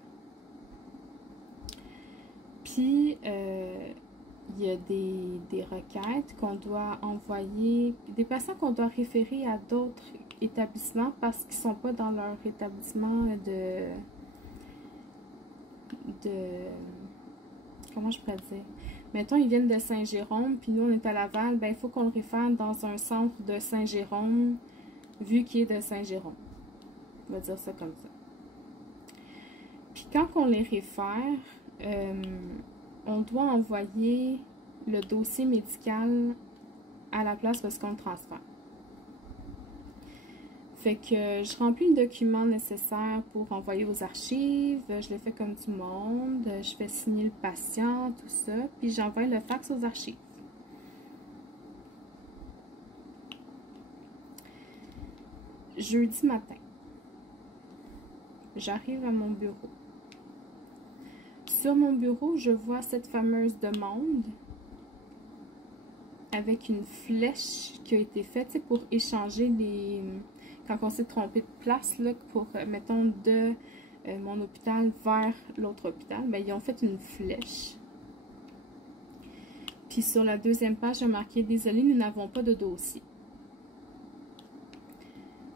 Puis, il y a des requêtes qu'on doit envoyer, des patients qu'on doit référer à d'autres établissements parce qu'ils ne sont pas dans leur établissement comment je pourrais dire? Mettons, ils viennent de Saint-Jérôme, puis nous, on est à Laval, ben il faut qu'on le réfère dans un centre de Saint-Jérôme, vu qu'il est de Saint-Jérôme. On va dire ça comme ça. Puis quand on les réfère, on doit envoyer le dossier médical à la place parce qu'on le transfère. Fait que je remplis le document nécessaire pour envoyer aux archives, je le fais comme tout le monde, je fais signer le patient, tout ça, puis j'envoie le fax aux archives. Jeudi matin, j'arrive à mon bureau. Sur mon bureau, je vois cette fameuse demande avec une flèche qui a été faite pour échanger les... quand on s'est trompé de place, là, pour, mettons, de mon hôpital vers l'autre hôpital, ben, ils ont fait une flèche. Puis sur la deuxième page, j'ai marqué « Désolé, nous n'avons pas de dossier ».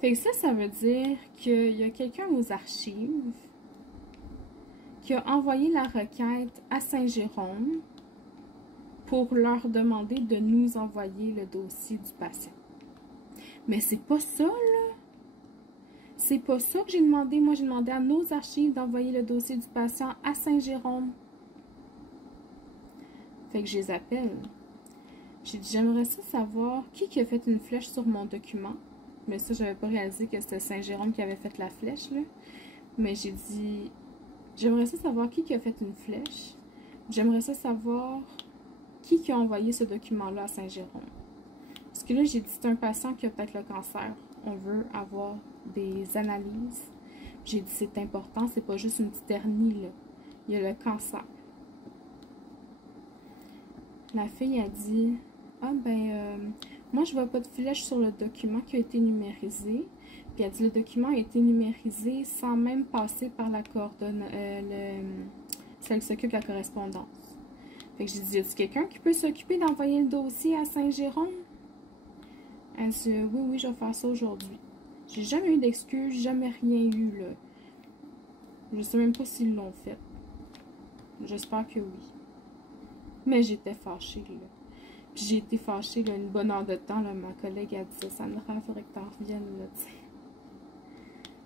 Fait que ça veut dire qu'il y a quelqu'un aux archives qui a envoyé la requête à Saint-Jérôme pour leur demander de nous envoyer le dossier du patient. Mais c'est pas ça, là. C'est pas ça que j'ai demandé. Moi, j'ai demandé à nos archives d'envoyer le dossier du patient à Saint-Jérôme. Fait que je les appelle. J'ai dit, j'aimerais ça savoir qui a fait une flèche sur mon document. Mais ça, j'avais pas réalisé que c'était Saint-Jérôme qui avait fait la flèche, là. Mais j'ai dit, j'aimerais ça savoir qui a fait une flèche. J'aimerais ça savoir qui a envoyé ce document-là à Saint-Jérôme. Parce que là, j'ai dit, c'est un patient qui a peut-être le cancer. On veut avoir des analyses. J'ai dit, c'est important, c'est pas juste une petite hernie, là. Il y a le cancer. La fille a dit, ah ben, moi, je vois pas de flèche sur le document qui a été numérisé. Puis elle dit, le document a été numérisé sans même passer par la celle qui s'occupe de la correspondance. Fait que j'ai dit, y a-t-il quelqu'un qui peut s'occuper d'envoyer le dossier à Saint-Jérôme? Elle dit, oui, je vais faire ça aujourd'hui. J'ai jamais eu d'excuses, jamais rien eu, là. Je sais même pas s'ils l'ont fait. J'espère que oui. Mais j'étais fâchée, là. Puis j'ai été fâchée, là, une bonne heure de temps, là. Ma collègue a dit, ça me faudrait que t'en reviennes, là, tu sais.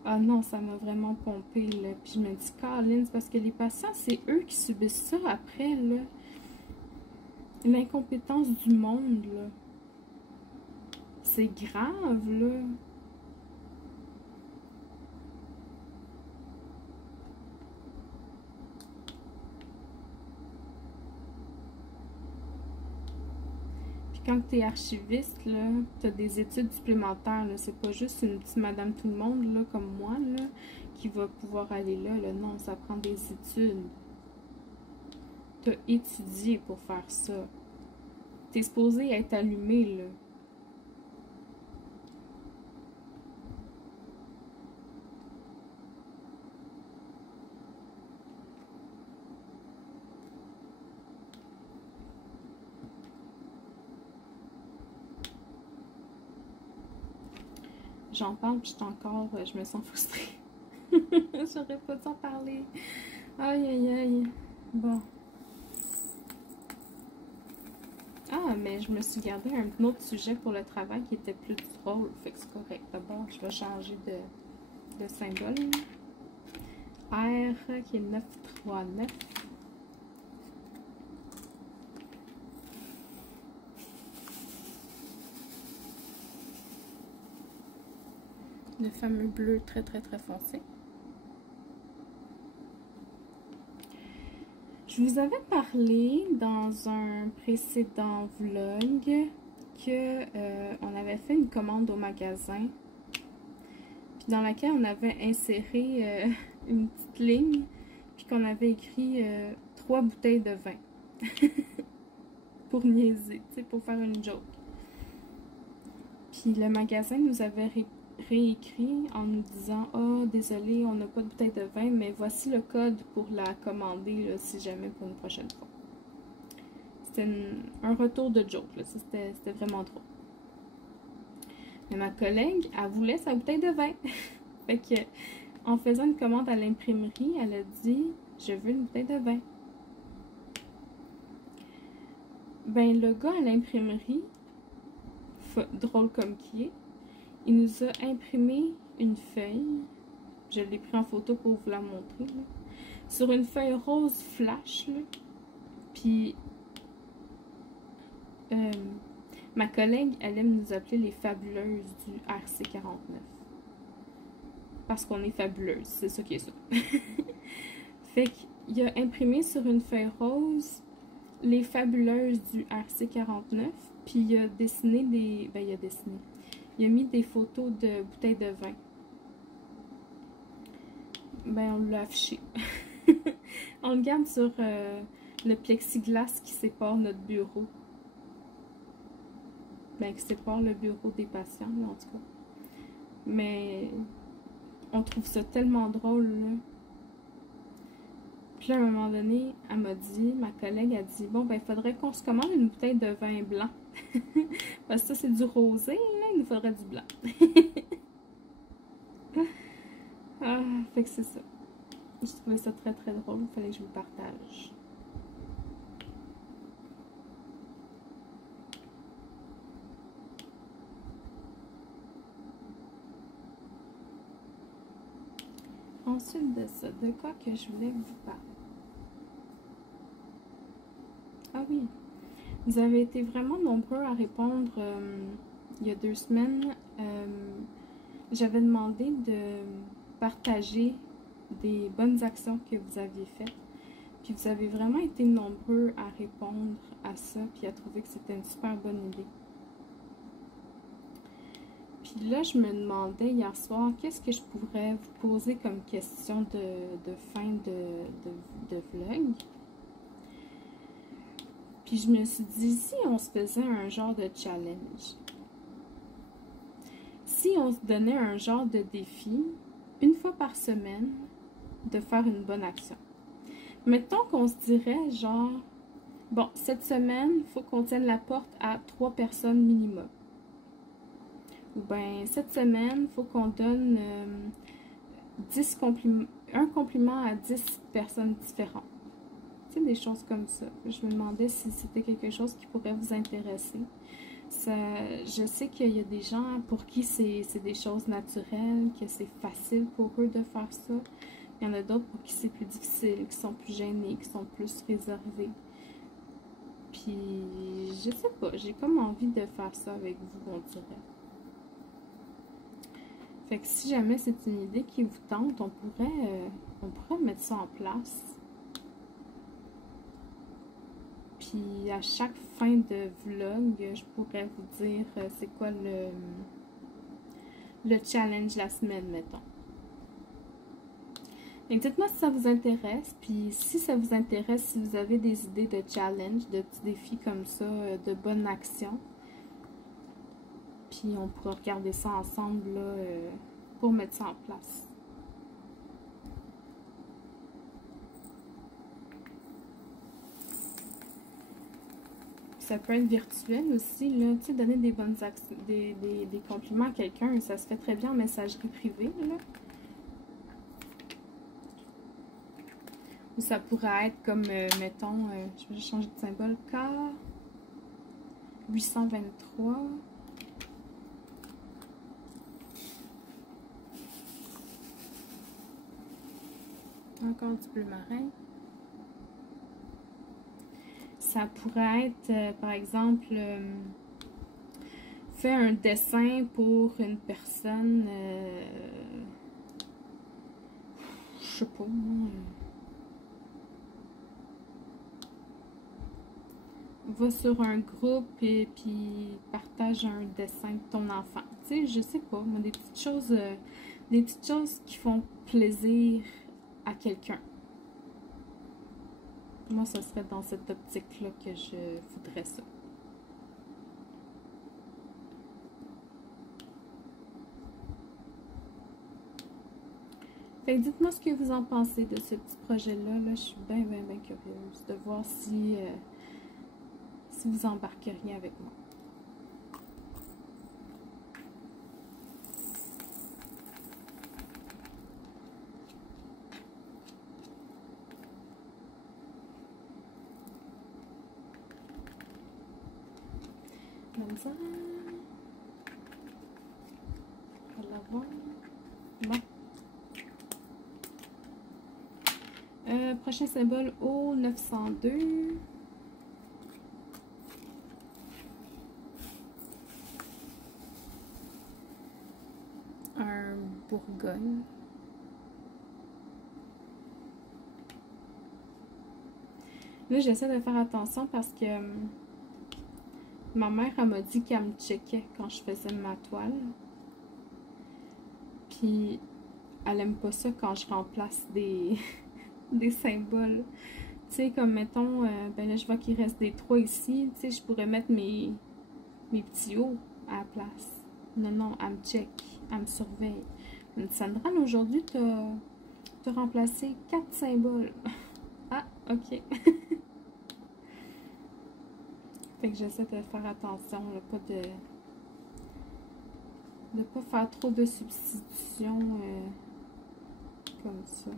Ah non, ça m'a vraiment pompé, là. Puis je me dis, Caroline, c'est parce que les patients, c'est eux qui subissent ça après, là. L'incompétence du monde, là. C'est grave, là. Puis quand tu es archiviste, là, tu as des études supplémentaires, là. C'est pas juste une petite madame tout le monde, là, comme moi, là, qui va pouvoir aller là, là. Non, ça prend des études. Tu as étudié pour faire ça. Tu es supposé être allumé, là. J'en parle, puis je me sens frustrée. J'aurais pas dû en parler. Aïe, aïe, aïe. Bon. Ah, mais je me suis gardé un autre sujet pour le travail qui était plus drôle. Fait que c'est correct. D'abord, je vais changer de symbole. R qui est 939. Le fameux bleu très foncé. Je vous avais parlé dans un précédent vlog que on avait fait une commande au magasin, puis dans laquelle on avait inséré une petite ligne, puis qu'on avait écrit 3 bouteilles de vin pour niaiser, tu sais, pour faire une joke. Puis le magasin nous avait réécrit en nous disant « Ah, désolé, on n'a pas de bouteille de vin, mais voici le code pour la commander, là, si jamais pour une prochaine fois. » C'était un retour de joke, là. C'était vraiment drôle. Mais ma collègue, elle voulait sa bouteille de vin. Fait que, en faisant une commande à l'imprimerie, elle a dit « Je veux une bouteille de vin. » Ben, le gars à l'imprimerie, drôle comme qui est, il nous a imprimé une feuille, je l'ai pris en photo pour vous la montrer, là, sur une feuille rose flash, là. Puis ma collègue, elle aime nous appeler les fabuleuses du RC49. Parce qu'on est fabuleuses, c'est ça qui est ça. Fait qu'il a imprimé sur une feuille rose les fabuleuses du RC49, puis il a dessiné des... Ben, il a mis des photos de bouteilles de vin. Ben, on l'a affiché. On le garde sur le plexiglas qui sépare notre bureau. Ben, qui sépare le bureau des patients, là, en tout cas. Mais on trouve ça tellement drôle, là. Puis là, à un moment donné, elle m'a dit, ma collègue a dit, bon, ben, il faudrait qu'on se commande une bouteille de vin blanc. Parce que ça, c'est du rosé, là, il nous faudrait du blanc. Ah, fait que c'est ça. Je trouvais ça très, très drôle. Il fallait que je vous partage. Ensuite de ça, de quoi que je voulais vous parler? Ah oui, vous avez été vraiment nombreux à répondre il y a 2 semaines. J'avais demandé de partager des bonnes actions que vous aviez faites. Puis vous avez vraiment été nombreux à répondre à ça, puis à trouver que c'était une super bonne idée. Puis là, je me demandais hier soir, qu'est-ce que je pourrais vous poser comme question de fin de vlog. Puis je me suis dit, si on se faisait un genre de challenge, si on se donnait un genre de défi, une fois par semaine, de faire une bonne action. Mettons qu'on se dirait genre, bon, cette semaine, il faut qu'on tienne la porte à 3 personnes minimum. Ou bien, cette semaine, il faut qu'on donne 1 compliment à 10 personnes différentes. Tu sais, des choses comme ça. Je me demandais si c'était quelque chose qui pourrait vous intéresser. Ça, je sais qu'il y a des gens pour qui c'est des choses naturelles, que c'est facile pour eux de faire ça. Il y en a d'autres pour qui c'est plus difficile, qui sont plus gênés, qui sont plus réservés. Puis, je sais pas, j'ai comme envie de faire ça avec vous, on dirait. Fait que si jamais c'est une idée qui vous tente, on pourrait mettre ça en place. Puis à chaque fin de vlog, je pourrais vous dire c'est quoi le challenge la semaine, mettons. Donc dites-moi si ça vous intéresse. Puis si ça vous intéresse, si vous avez des idées de challenge, de petits défis comme ça, de bonnes actions. Puis on pourra regarder ça ensemble là, pour mettre ça en place. Ça peut être virtuel aussi, là, tu sais, donner des bonnes actions, des compliments à quelqu'un, ça se fait très bien en messagerie privée, là. Ou ça pourrait être comme, mettons, je vais changer de symbole, K 823. Encore du bleu marin. Ça pourrait être, par exemple, fait un dessin pour une personne, je sais pas, moi, va sur un groupe et puis partage un dessin de ton enfant. Tu sais, je sais pas, moi, des petites choses qui font plaisir à quelqu'un. Moi, ce serait dans cette optique-là que je voudrais ça. Fait que dites-moi ce que vous en pensez de ce petit projet-là. Là, je suis bien, bien, bien curieuse de voir si vous embarqueriez avec moi. Comme ça. On va l'avoir. Bon. Prochain symbole au 902. Un Bourgogne. Là, j'essaie de faire attention parce que ma mère, elle m'a dit qu'elle me checkait quand je faisais ma toile. Puis, elle aime pas ça quand je remplace des symboles. Tu sais, comme mettons, ben là, je vois qu'il reste des 3 ici. Tu sais, je pourrais mettre mes petits hauts à la place. Non, non, elle me check. Elle me surveille. Sandra, aujourd'hui, t'as remplacé 4 symboles. Ah, ok. Fait que j'essaie de faire attention, là, pas de pas faire trop de substitutions comme ça.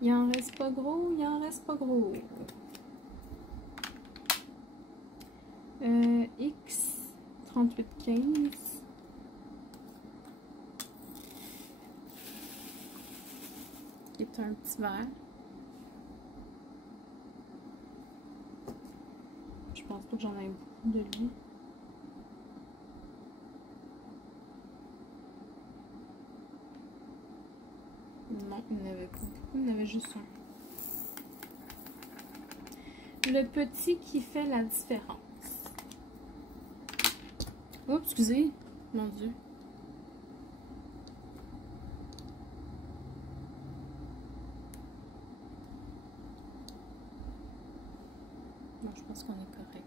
Il en reste pas gros, il en reste pas gros. X 3815. Qui est un petit verre. Je pense pas que j'en ai beaucoup de lui. Non, il n'y en avait pas beaucoup, il y en avait juste un. Le petit qui fait la différence. Oh, excusez, mon Dieu. Non, je pense qu'on est correct.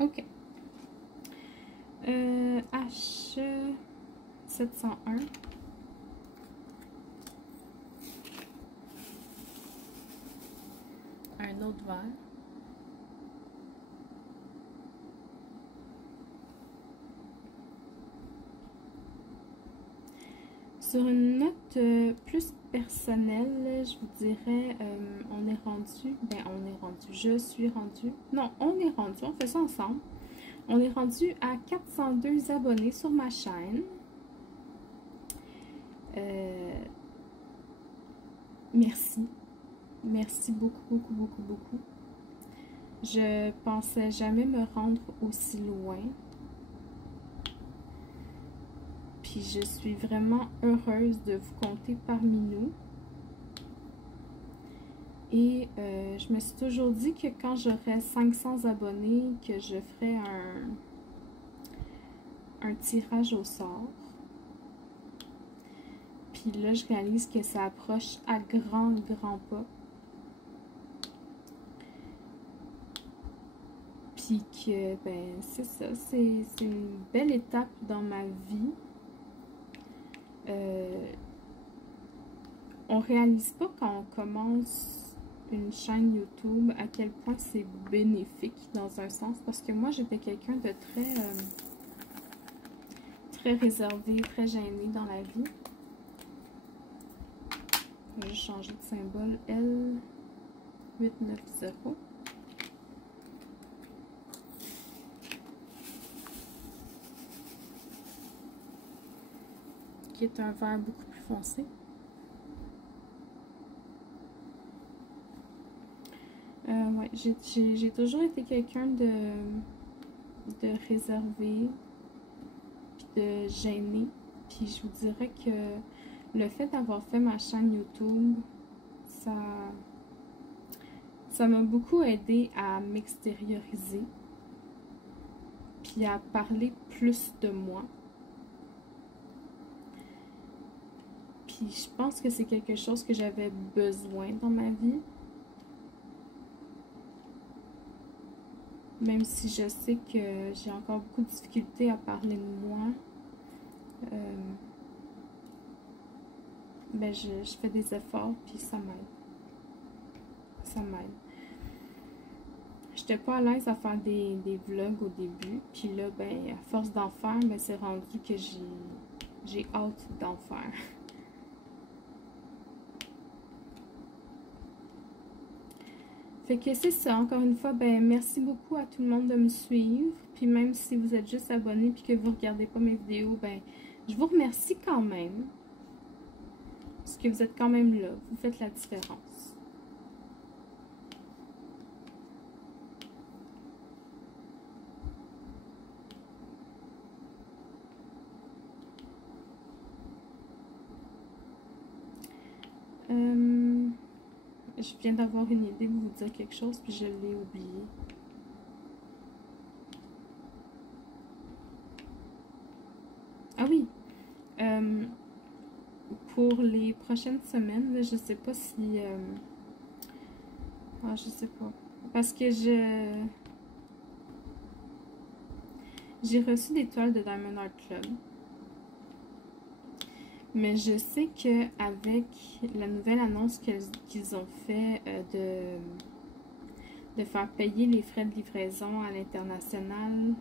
OK. H701. Un autre verre. Sur une note plus personnelle, je vous dirais, on est rendu, je suis rendu, non, on est rendu, on fait ça ensemble. On est rendu à 402 abonnés sur ma chaîne. Merci. Merci beaucoup, beaucoup, beaucoup, beaucoup. Je pensais jamais me rendre aussi loin. Puis je suis vraiment heureuse de vous compter parmi nous. Et je me suis toujours dit que quand j'aurai 500 abonnés, que je ferai un tirage au sort. Puis là, je réalise que ça approche à grands pas. Puis que, ben, c'est ça, c'est une belle étape dans ma vie. On réalise pas quand on commence une chaîne YouTube à quel point c'est bénéfique dans un sens. Parce que moi, j'étais quelqu'un de très réservé, très gêné dans la vie. Je vais juste changer de symbole L890. Qui est un vert beaucoup plus foncé. Ouais, j'ai toujours été quelqu'un de réservé, puis de gêné. Puis je vous dirais que le fait d'avoir fait ma chaîne YouTube, ça m'a beaucoup aidé à m'extérioriser, puis à parler plus de moi. Puis je pense que c'est quelque chose que j'avais besoin dans ma vie. Même si je sais que j'ai encore beaucoup de difficultés à parler de moi. Ben je fais des efforts, puis ça m'aide. Ça m'aide. J'étais pas à l'aise à faire des vlogs au début. Puis là, ben, à force d'en faire, ben, c'est rendu que j'ai hâte d'en faire. Fait que c'est ça, encore une fois, ben merci beaucoup à tout le monde de me suivre. Puis même si vous êtes juste abonné puis que vous regardez pas mes vidéos, ben je vous remercie quand même. Parce que vous êtes quand même là, vous faites la différence. Je viens d'avoir une idée de vous dire quelque chose, puis je l'ai oublié. Ah oui! Pour les prochaines semaines, là, je sais pas si... Ah, je sais pas. Parce que j'ai reçu des toiles de Diamond Art Club. Mais je sais qu'avec la nouvelle annonce qu'ils ont fait de faire payer les frais de livraison à l'international,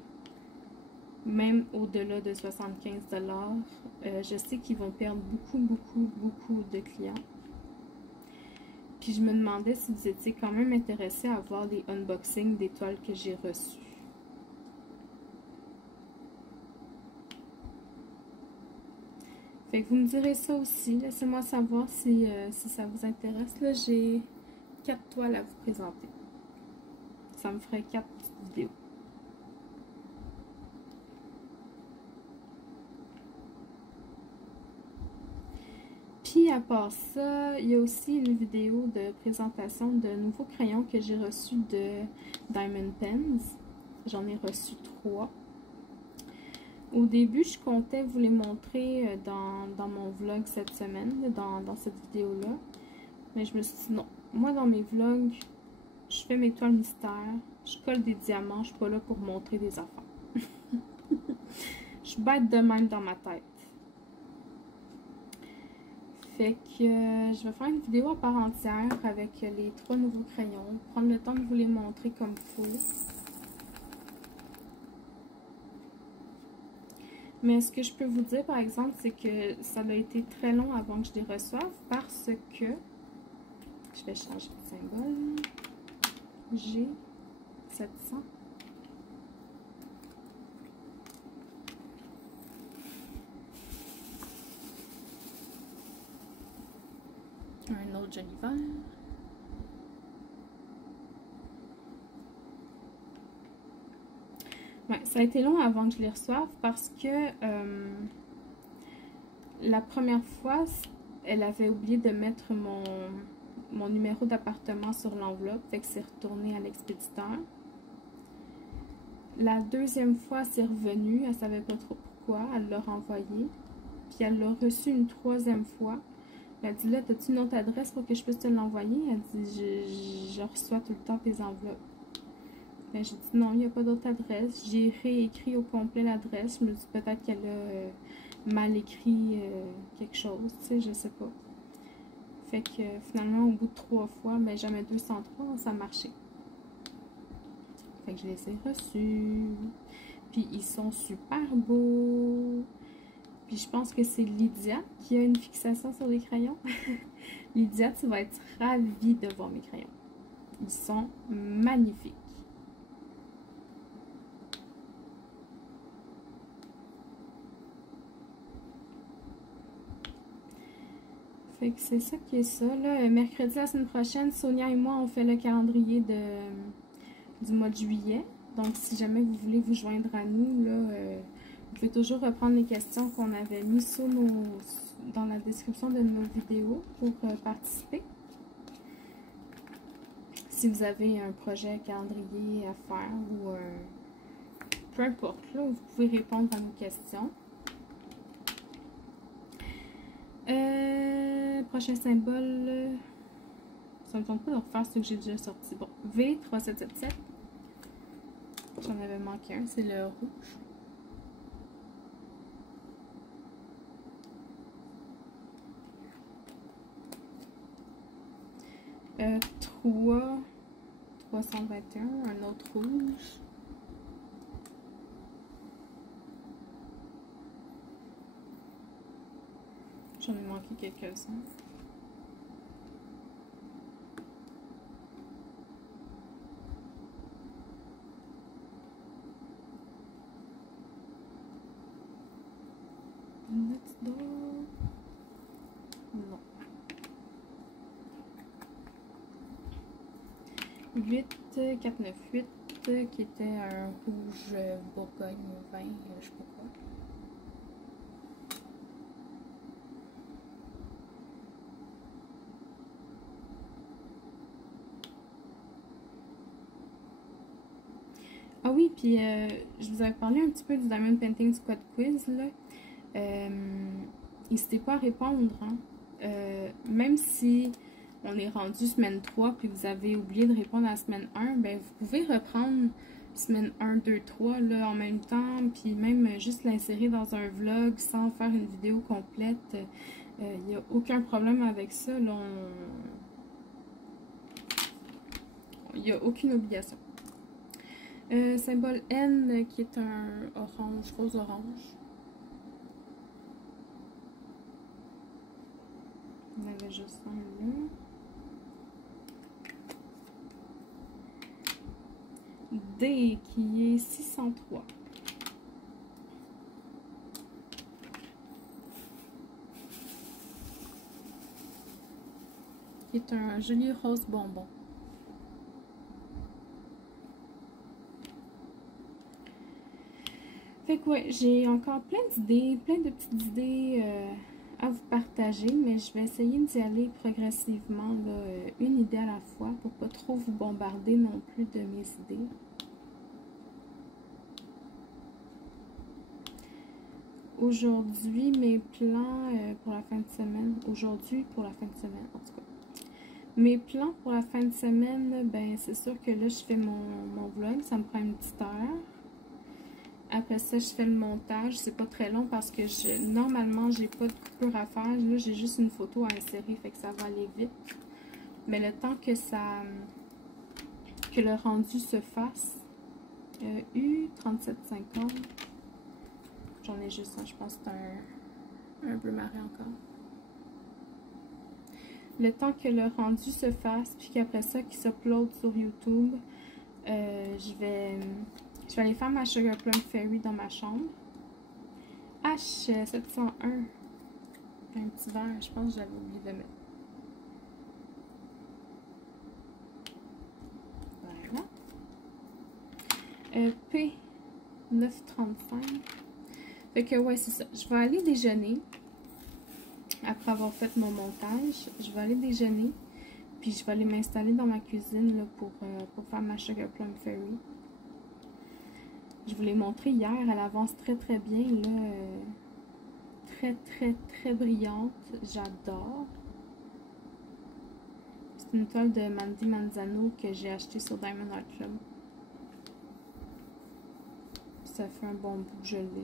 même au-delà de 75 $, je sais qu'ils vont perdre beaucoup de clients. Puis je me demandais si vous étiez quand même intéressés à voir des unboxings des toiles que j'ai reçues. Fait que vous me direz ça aussi. Laissez-moi savoir si ça vous intéresse. Là, j'ai 4 toiles à vous présenter. Ça me ferait 4 petites vidéos. Puis à part ça, il y a aussi une vidéo de présentation de nouveaux crayons que j'ai reçus de Diamond Pens. J'en ai reçu 3. Au début, je comptais vous les montrer dans mon vlog cette semaine, dans cette vidéo-là. Mais je me suis dit non. Moi, dans mes vlogs, je fais mes toiles mystères, je colle des diamants, je suis pas là pour montrer des affaires. Je suis bête de même dans ma tête. Fait que je vais faire une vidéo à part entière avec les 3 nouveaux crayons. Prendre le temps de vous les montrer comme il faut. Mais ce que je peux vous dire par exemple, c'est que ça a été très long avant que je les reçoive parce que je vais changer de symbole. J'ai 700. Un autre joli vert. Ouais, ça a été long avant que je les reçoive parce que la première fois, elle avait oublié de mettre mon numéro d'appartement sur l'enveloppe, fait que c'est retourné à l'expéditeur. La deuxième fois, c'est revenu, elle savait pas trop pourquoi, elle l'a renvoyé. Puis elle l'a reçu une 3e fois. Elle a dit là, as-tu une autre adresse pour que je puisse te l'envoyer? Elle dit je reçois tout le temps tes enveloppes. Ben, j'ai dit non, il n'y a pas d'autre adresse. J'ai réécrit au complet l'adresse. Je me dis peut-être qu'elle a mal écrit quelque chose, tu sais, je sais pas. Fait que finalement, au bout de 3 fois, mais jamais 203, ça a marché. Fait que je les ai reçus. Puis ils sont super beaux. Puis je pense que c'est Lydia qui a une fixation sur les crayons. Lydia, tu vas être ravie de voir mes crayons. Ils sont magnifiques. Fait que c'est ça qui est ça. Là. Mercredi la semaine prochaine, Sonia et moi, on fait le calendrier du mois de juillet. Donc, si jamais vous voulez vous joindre à nous, là, vous pouvez toujours reprendre les questions qu'on avait mises dans la description de nos vidéos pour participer. Si vous avez un projet calendrier à faire ou peu importe, là, vous pouvez répondre à nos questions. Prochain symbole, ça me tente pas de refaire ce que j'ai déjà sorti. Bon, V3777. J'en avais manqué un, c'est le rouge. Euh, 321, un autre rouge. J'en ai manqué quelques-uns. Let's go. Non. 8498 qui était un rouge Bourgogne 20, je sais pas quoi. Ah oui, puis je vous avais parlé un petit peu du Diamond Painting Squad Quiz, là. N'hésitez pas à répondre, hein. Même si on est rendu semaine 3 puis vous avez oublié de répondre à la semaine 1, ben vous pouvez reprendre semaine 1, 2, 3 là, en même temps, puis même juste l'insérer dans un vlog sans faire une vidéo complète. Il n'y a aucun problème avec ça. Là, il n'y a aucune obligation. Symbole N qui est un orange, rose orange. On avait juste un là. D qui est 603. Qui est un joli rose bonbon. Fait que ouais, j'ai encore plein d'idées, plein de petites idées à vous partager, mais je vais essayer d'y aller progressivement, là, une idée à la fois, pour pas trop vous bombarder non plus de mes idées. Aujourd'hui, mes plans pour la fin de semaine, aujourd'hui pour la fin de semaine en tout cas, mes plans pour la fin de semaine, ben c'est sûr que là je fais mon vlog, ça me prend une petite heure. Après ça, je fais le montage. C'est pas très long parce que normalement, j'ai pas de coupure à faire. Là, j'ai juste une photo à insérer, fait que ça va aller vite. Mais le temps que que le rendu se fasse, U3750, j'en ai juste un, je pense que c'est un bleu marin encore. Le temps que le rendu se fasse, puis qu'après ça, qu'il s'upload sur YouTube, je vais aller faire ma Sugar Plum Fairy dans ma chambre. H701. Un petit verre, je pense que j'avais oublié de mettre. Voilà. P935. Fait que ouais, c'est ça. Je vais aller déjeuner. Après avoir fait mon montage, je vais aller déjeuner. Puis je vais aller m'installer dans ma cuisine là, pour faire ma Sugar Plum Fairy. Je vous l'ai montré hier, elle avance très très bien, là, très très très brillante, j'adore. C'est une toile de Mandy Manzano que j'ai achetée sur Diamond Art Club. Ça fait un bon bout que je l'ai.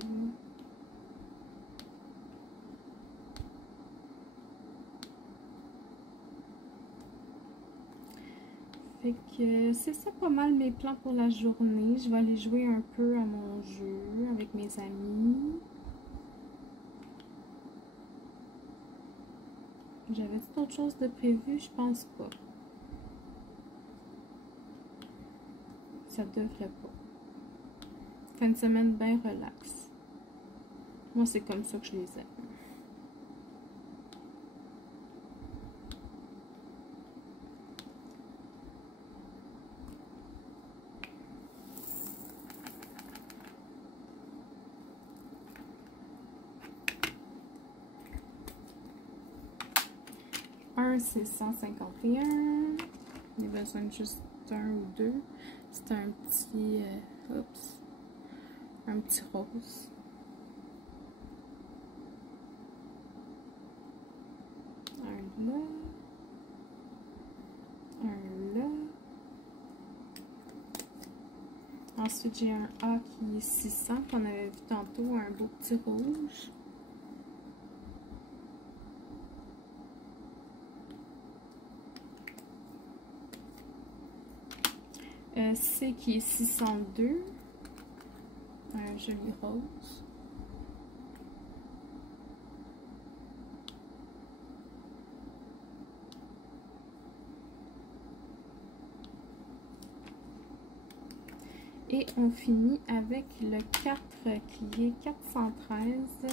Fait que c'est ça pas mal mes plans pour la journée. Je vais aller jouer un peu à mon jeu avec mes amis. J'avais-tu d'autres choses de prévu? Je pense pas. Ça devrait pas. Fin de semaine bien relax. Moi, c'est comme ça que je les aime. C'est 151. J'ai besoin de juste un ou deux. C'est un petit un petit rose. Un là. Un là. Ensuite, j'ai un A qui est 600 qu'on avait vu tantôt, un beau petit rouge. C qui est 602, un joli rose. Et on finit avec le 4 qui est 413,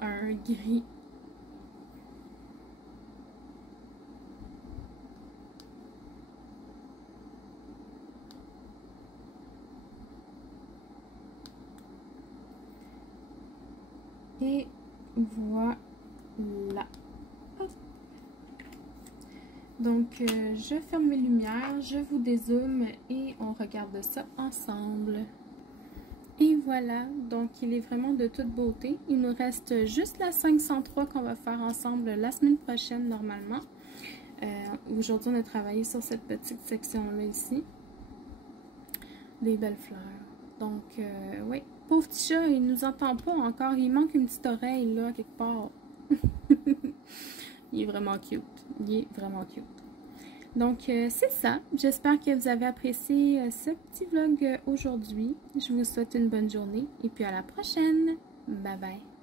un gris. Et voilà. Donc, je ferme mes lumières, je vous dézoome et on regarde ça ensemble. Et voilà, donc il est vraiment de toute beauté. Il nous reste juste la 503 qu'on va faire ensemble la semaine prochaine normalement. Aujourd'hui, on a travaillé sur cette petite section-là ici. Des belles fleurs. Donc, oui. Pauvre petit chat, il nous entend pas encore. Il manque une petite oreille là, quelque part. Il est vraiment cute. Il est vraiment cute. Donc, c'est ça. J'espère que vous avez apprécié ce petit vlog aujourd'hui. Je vous souhaite une bonne journée et puis à la prochaine. Bye bye.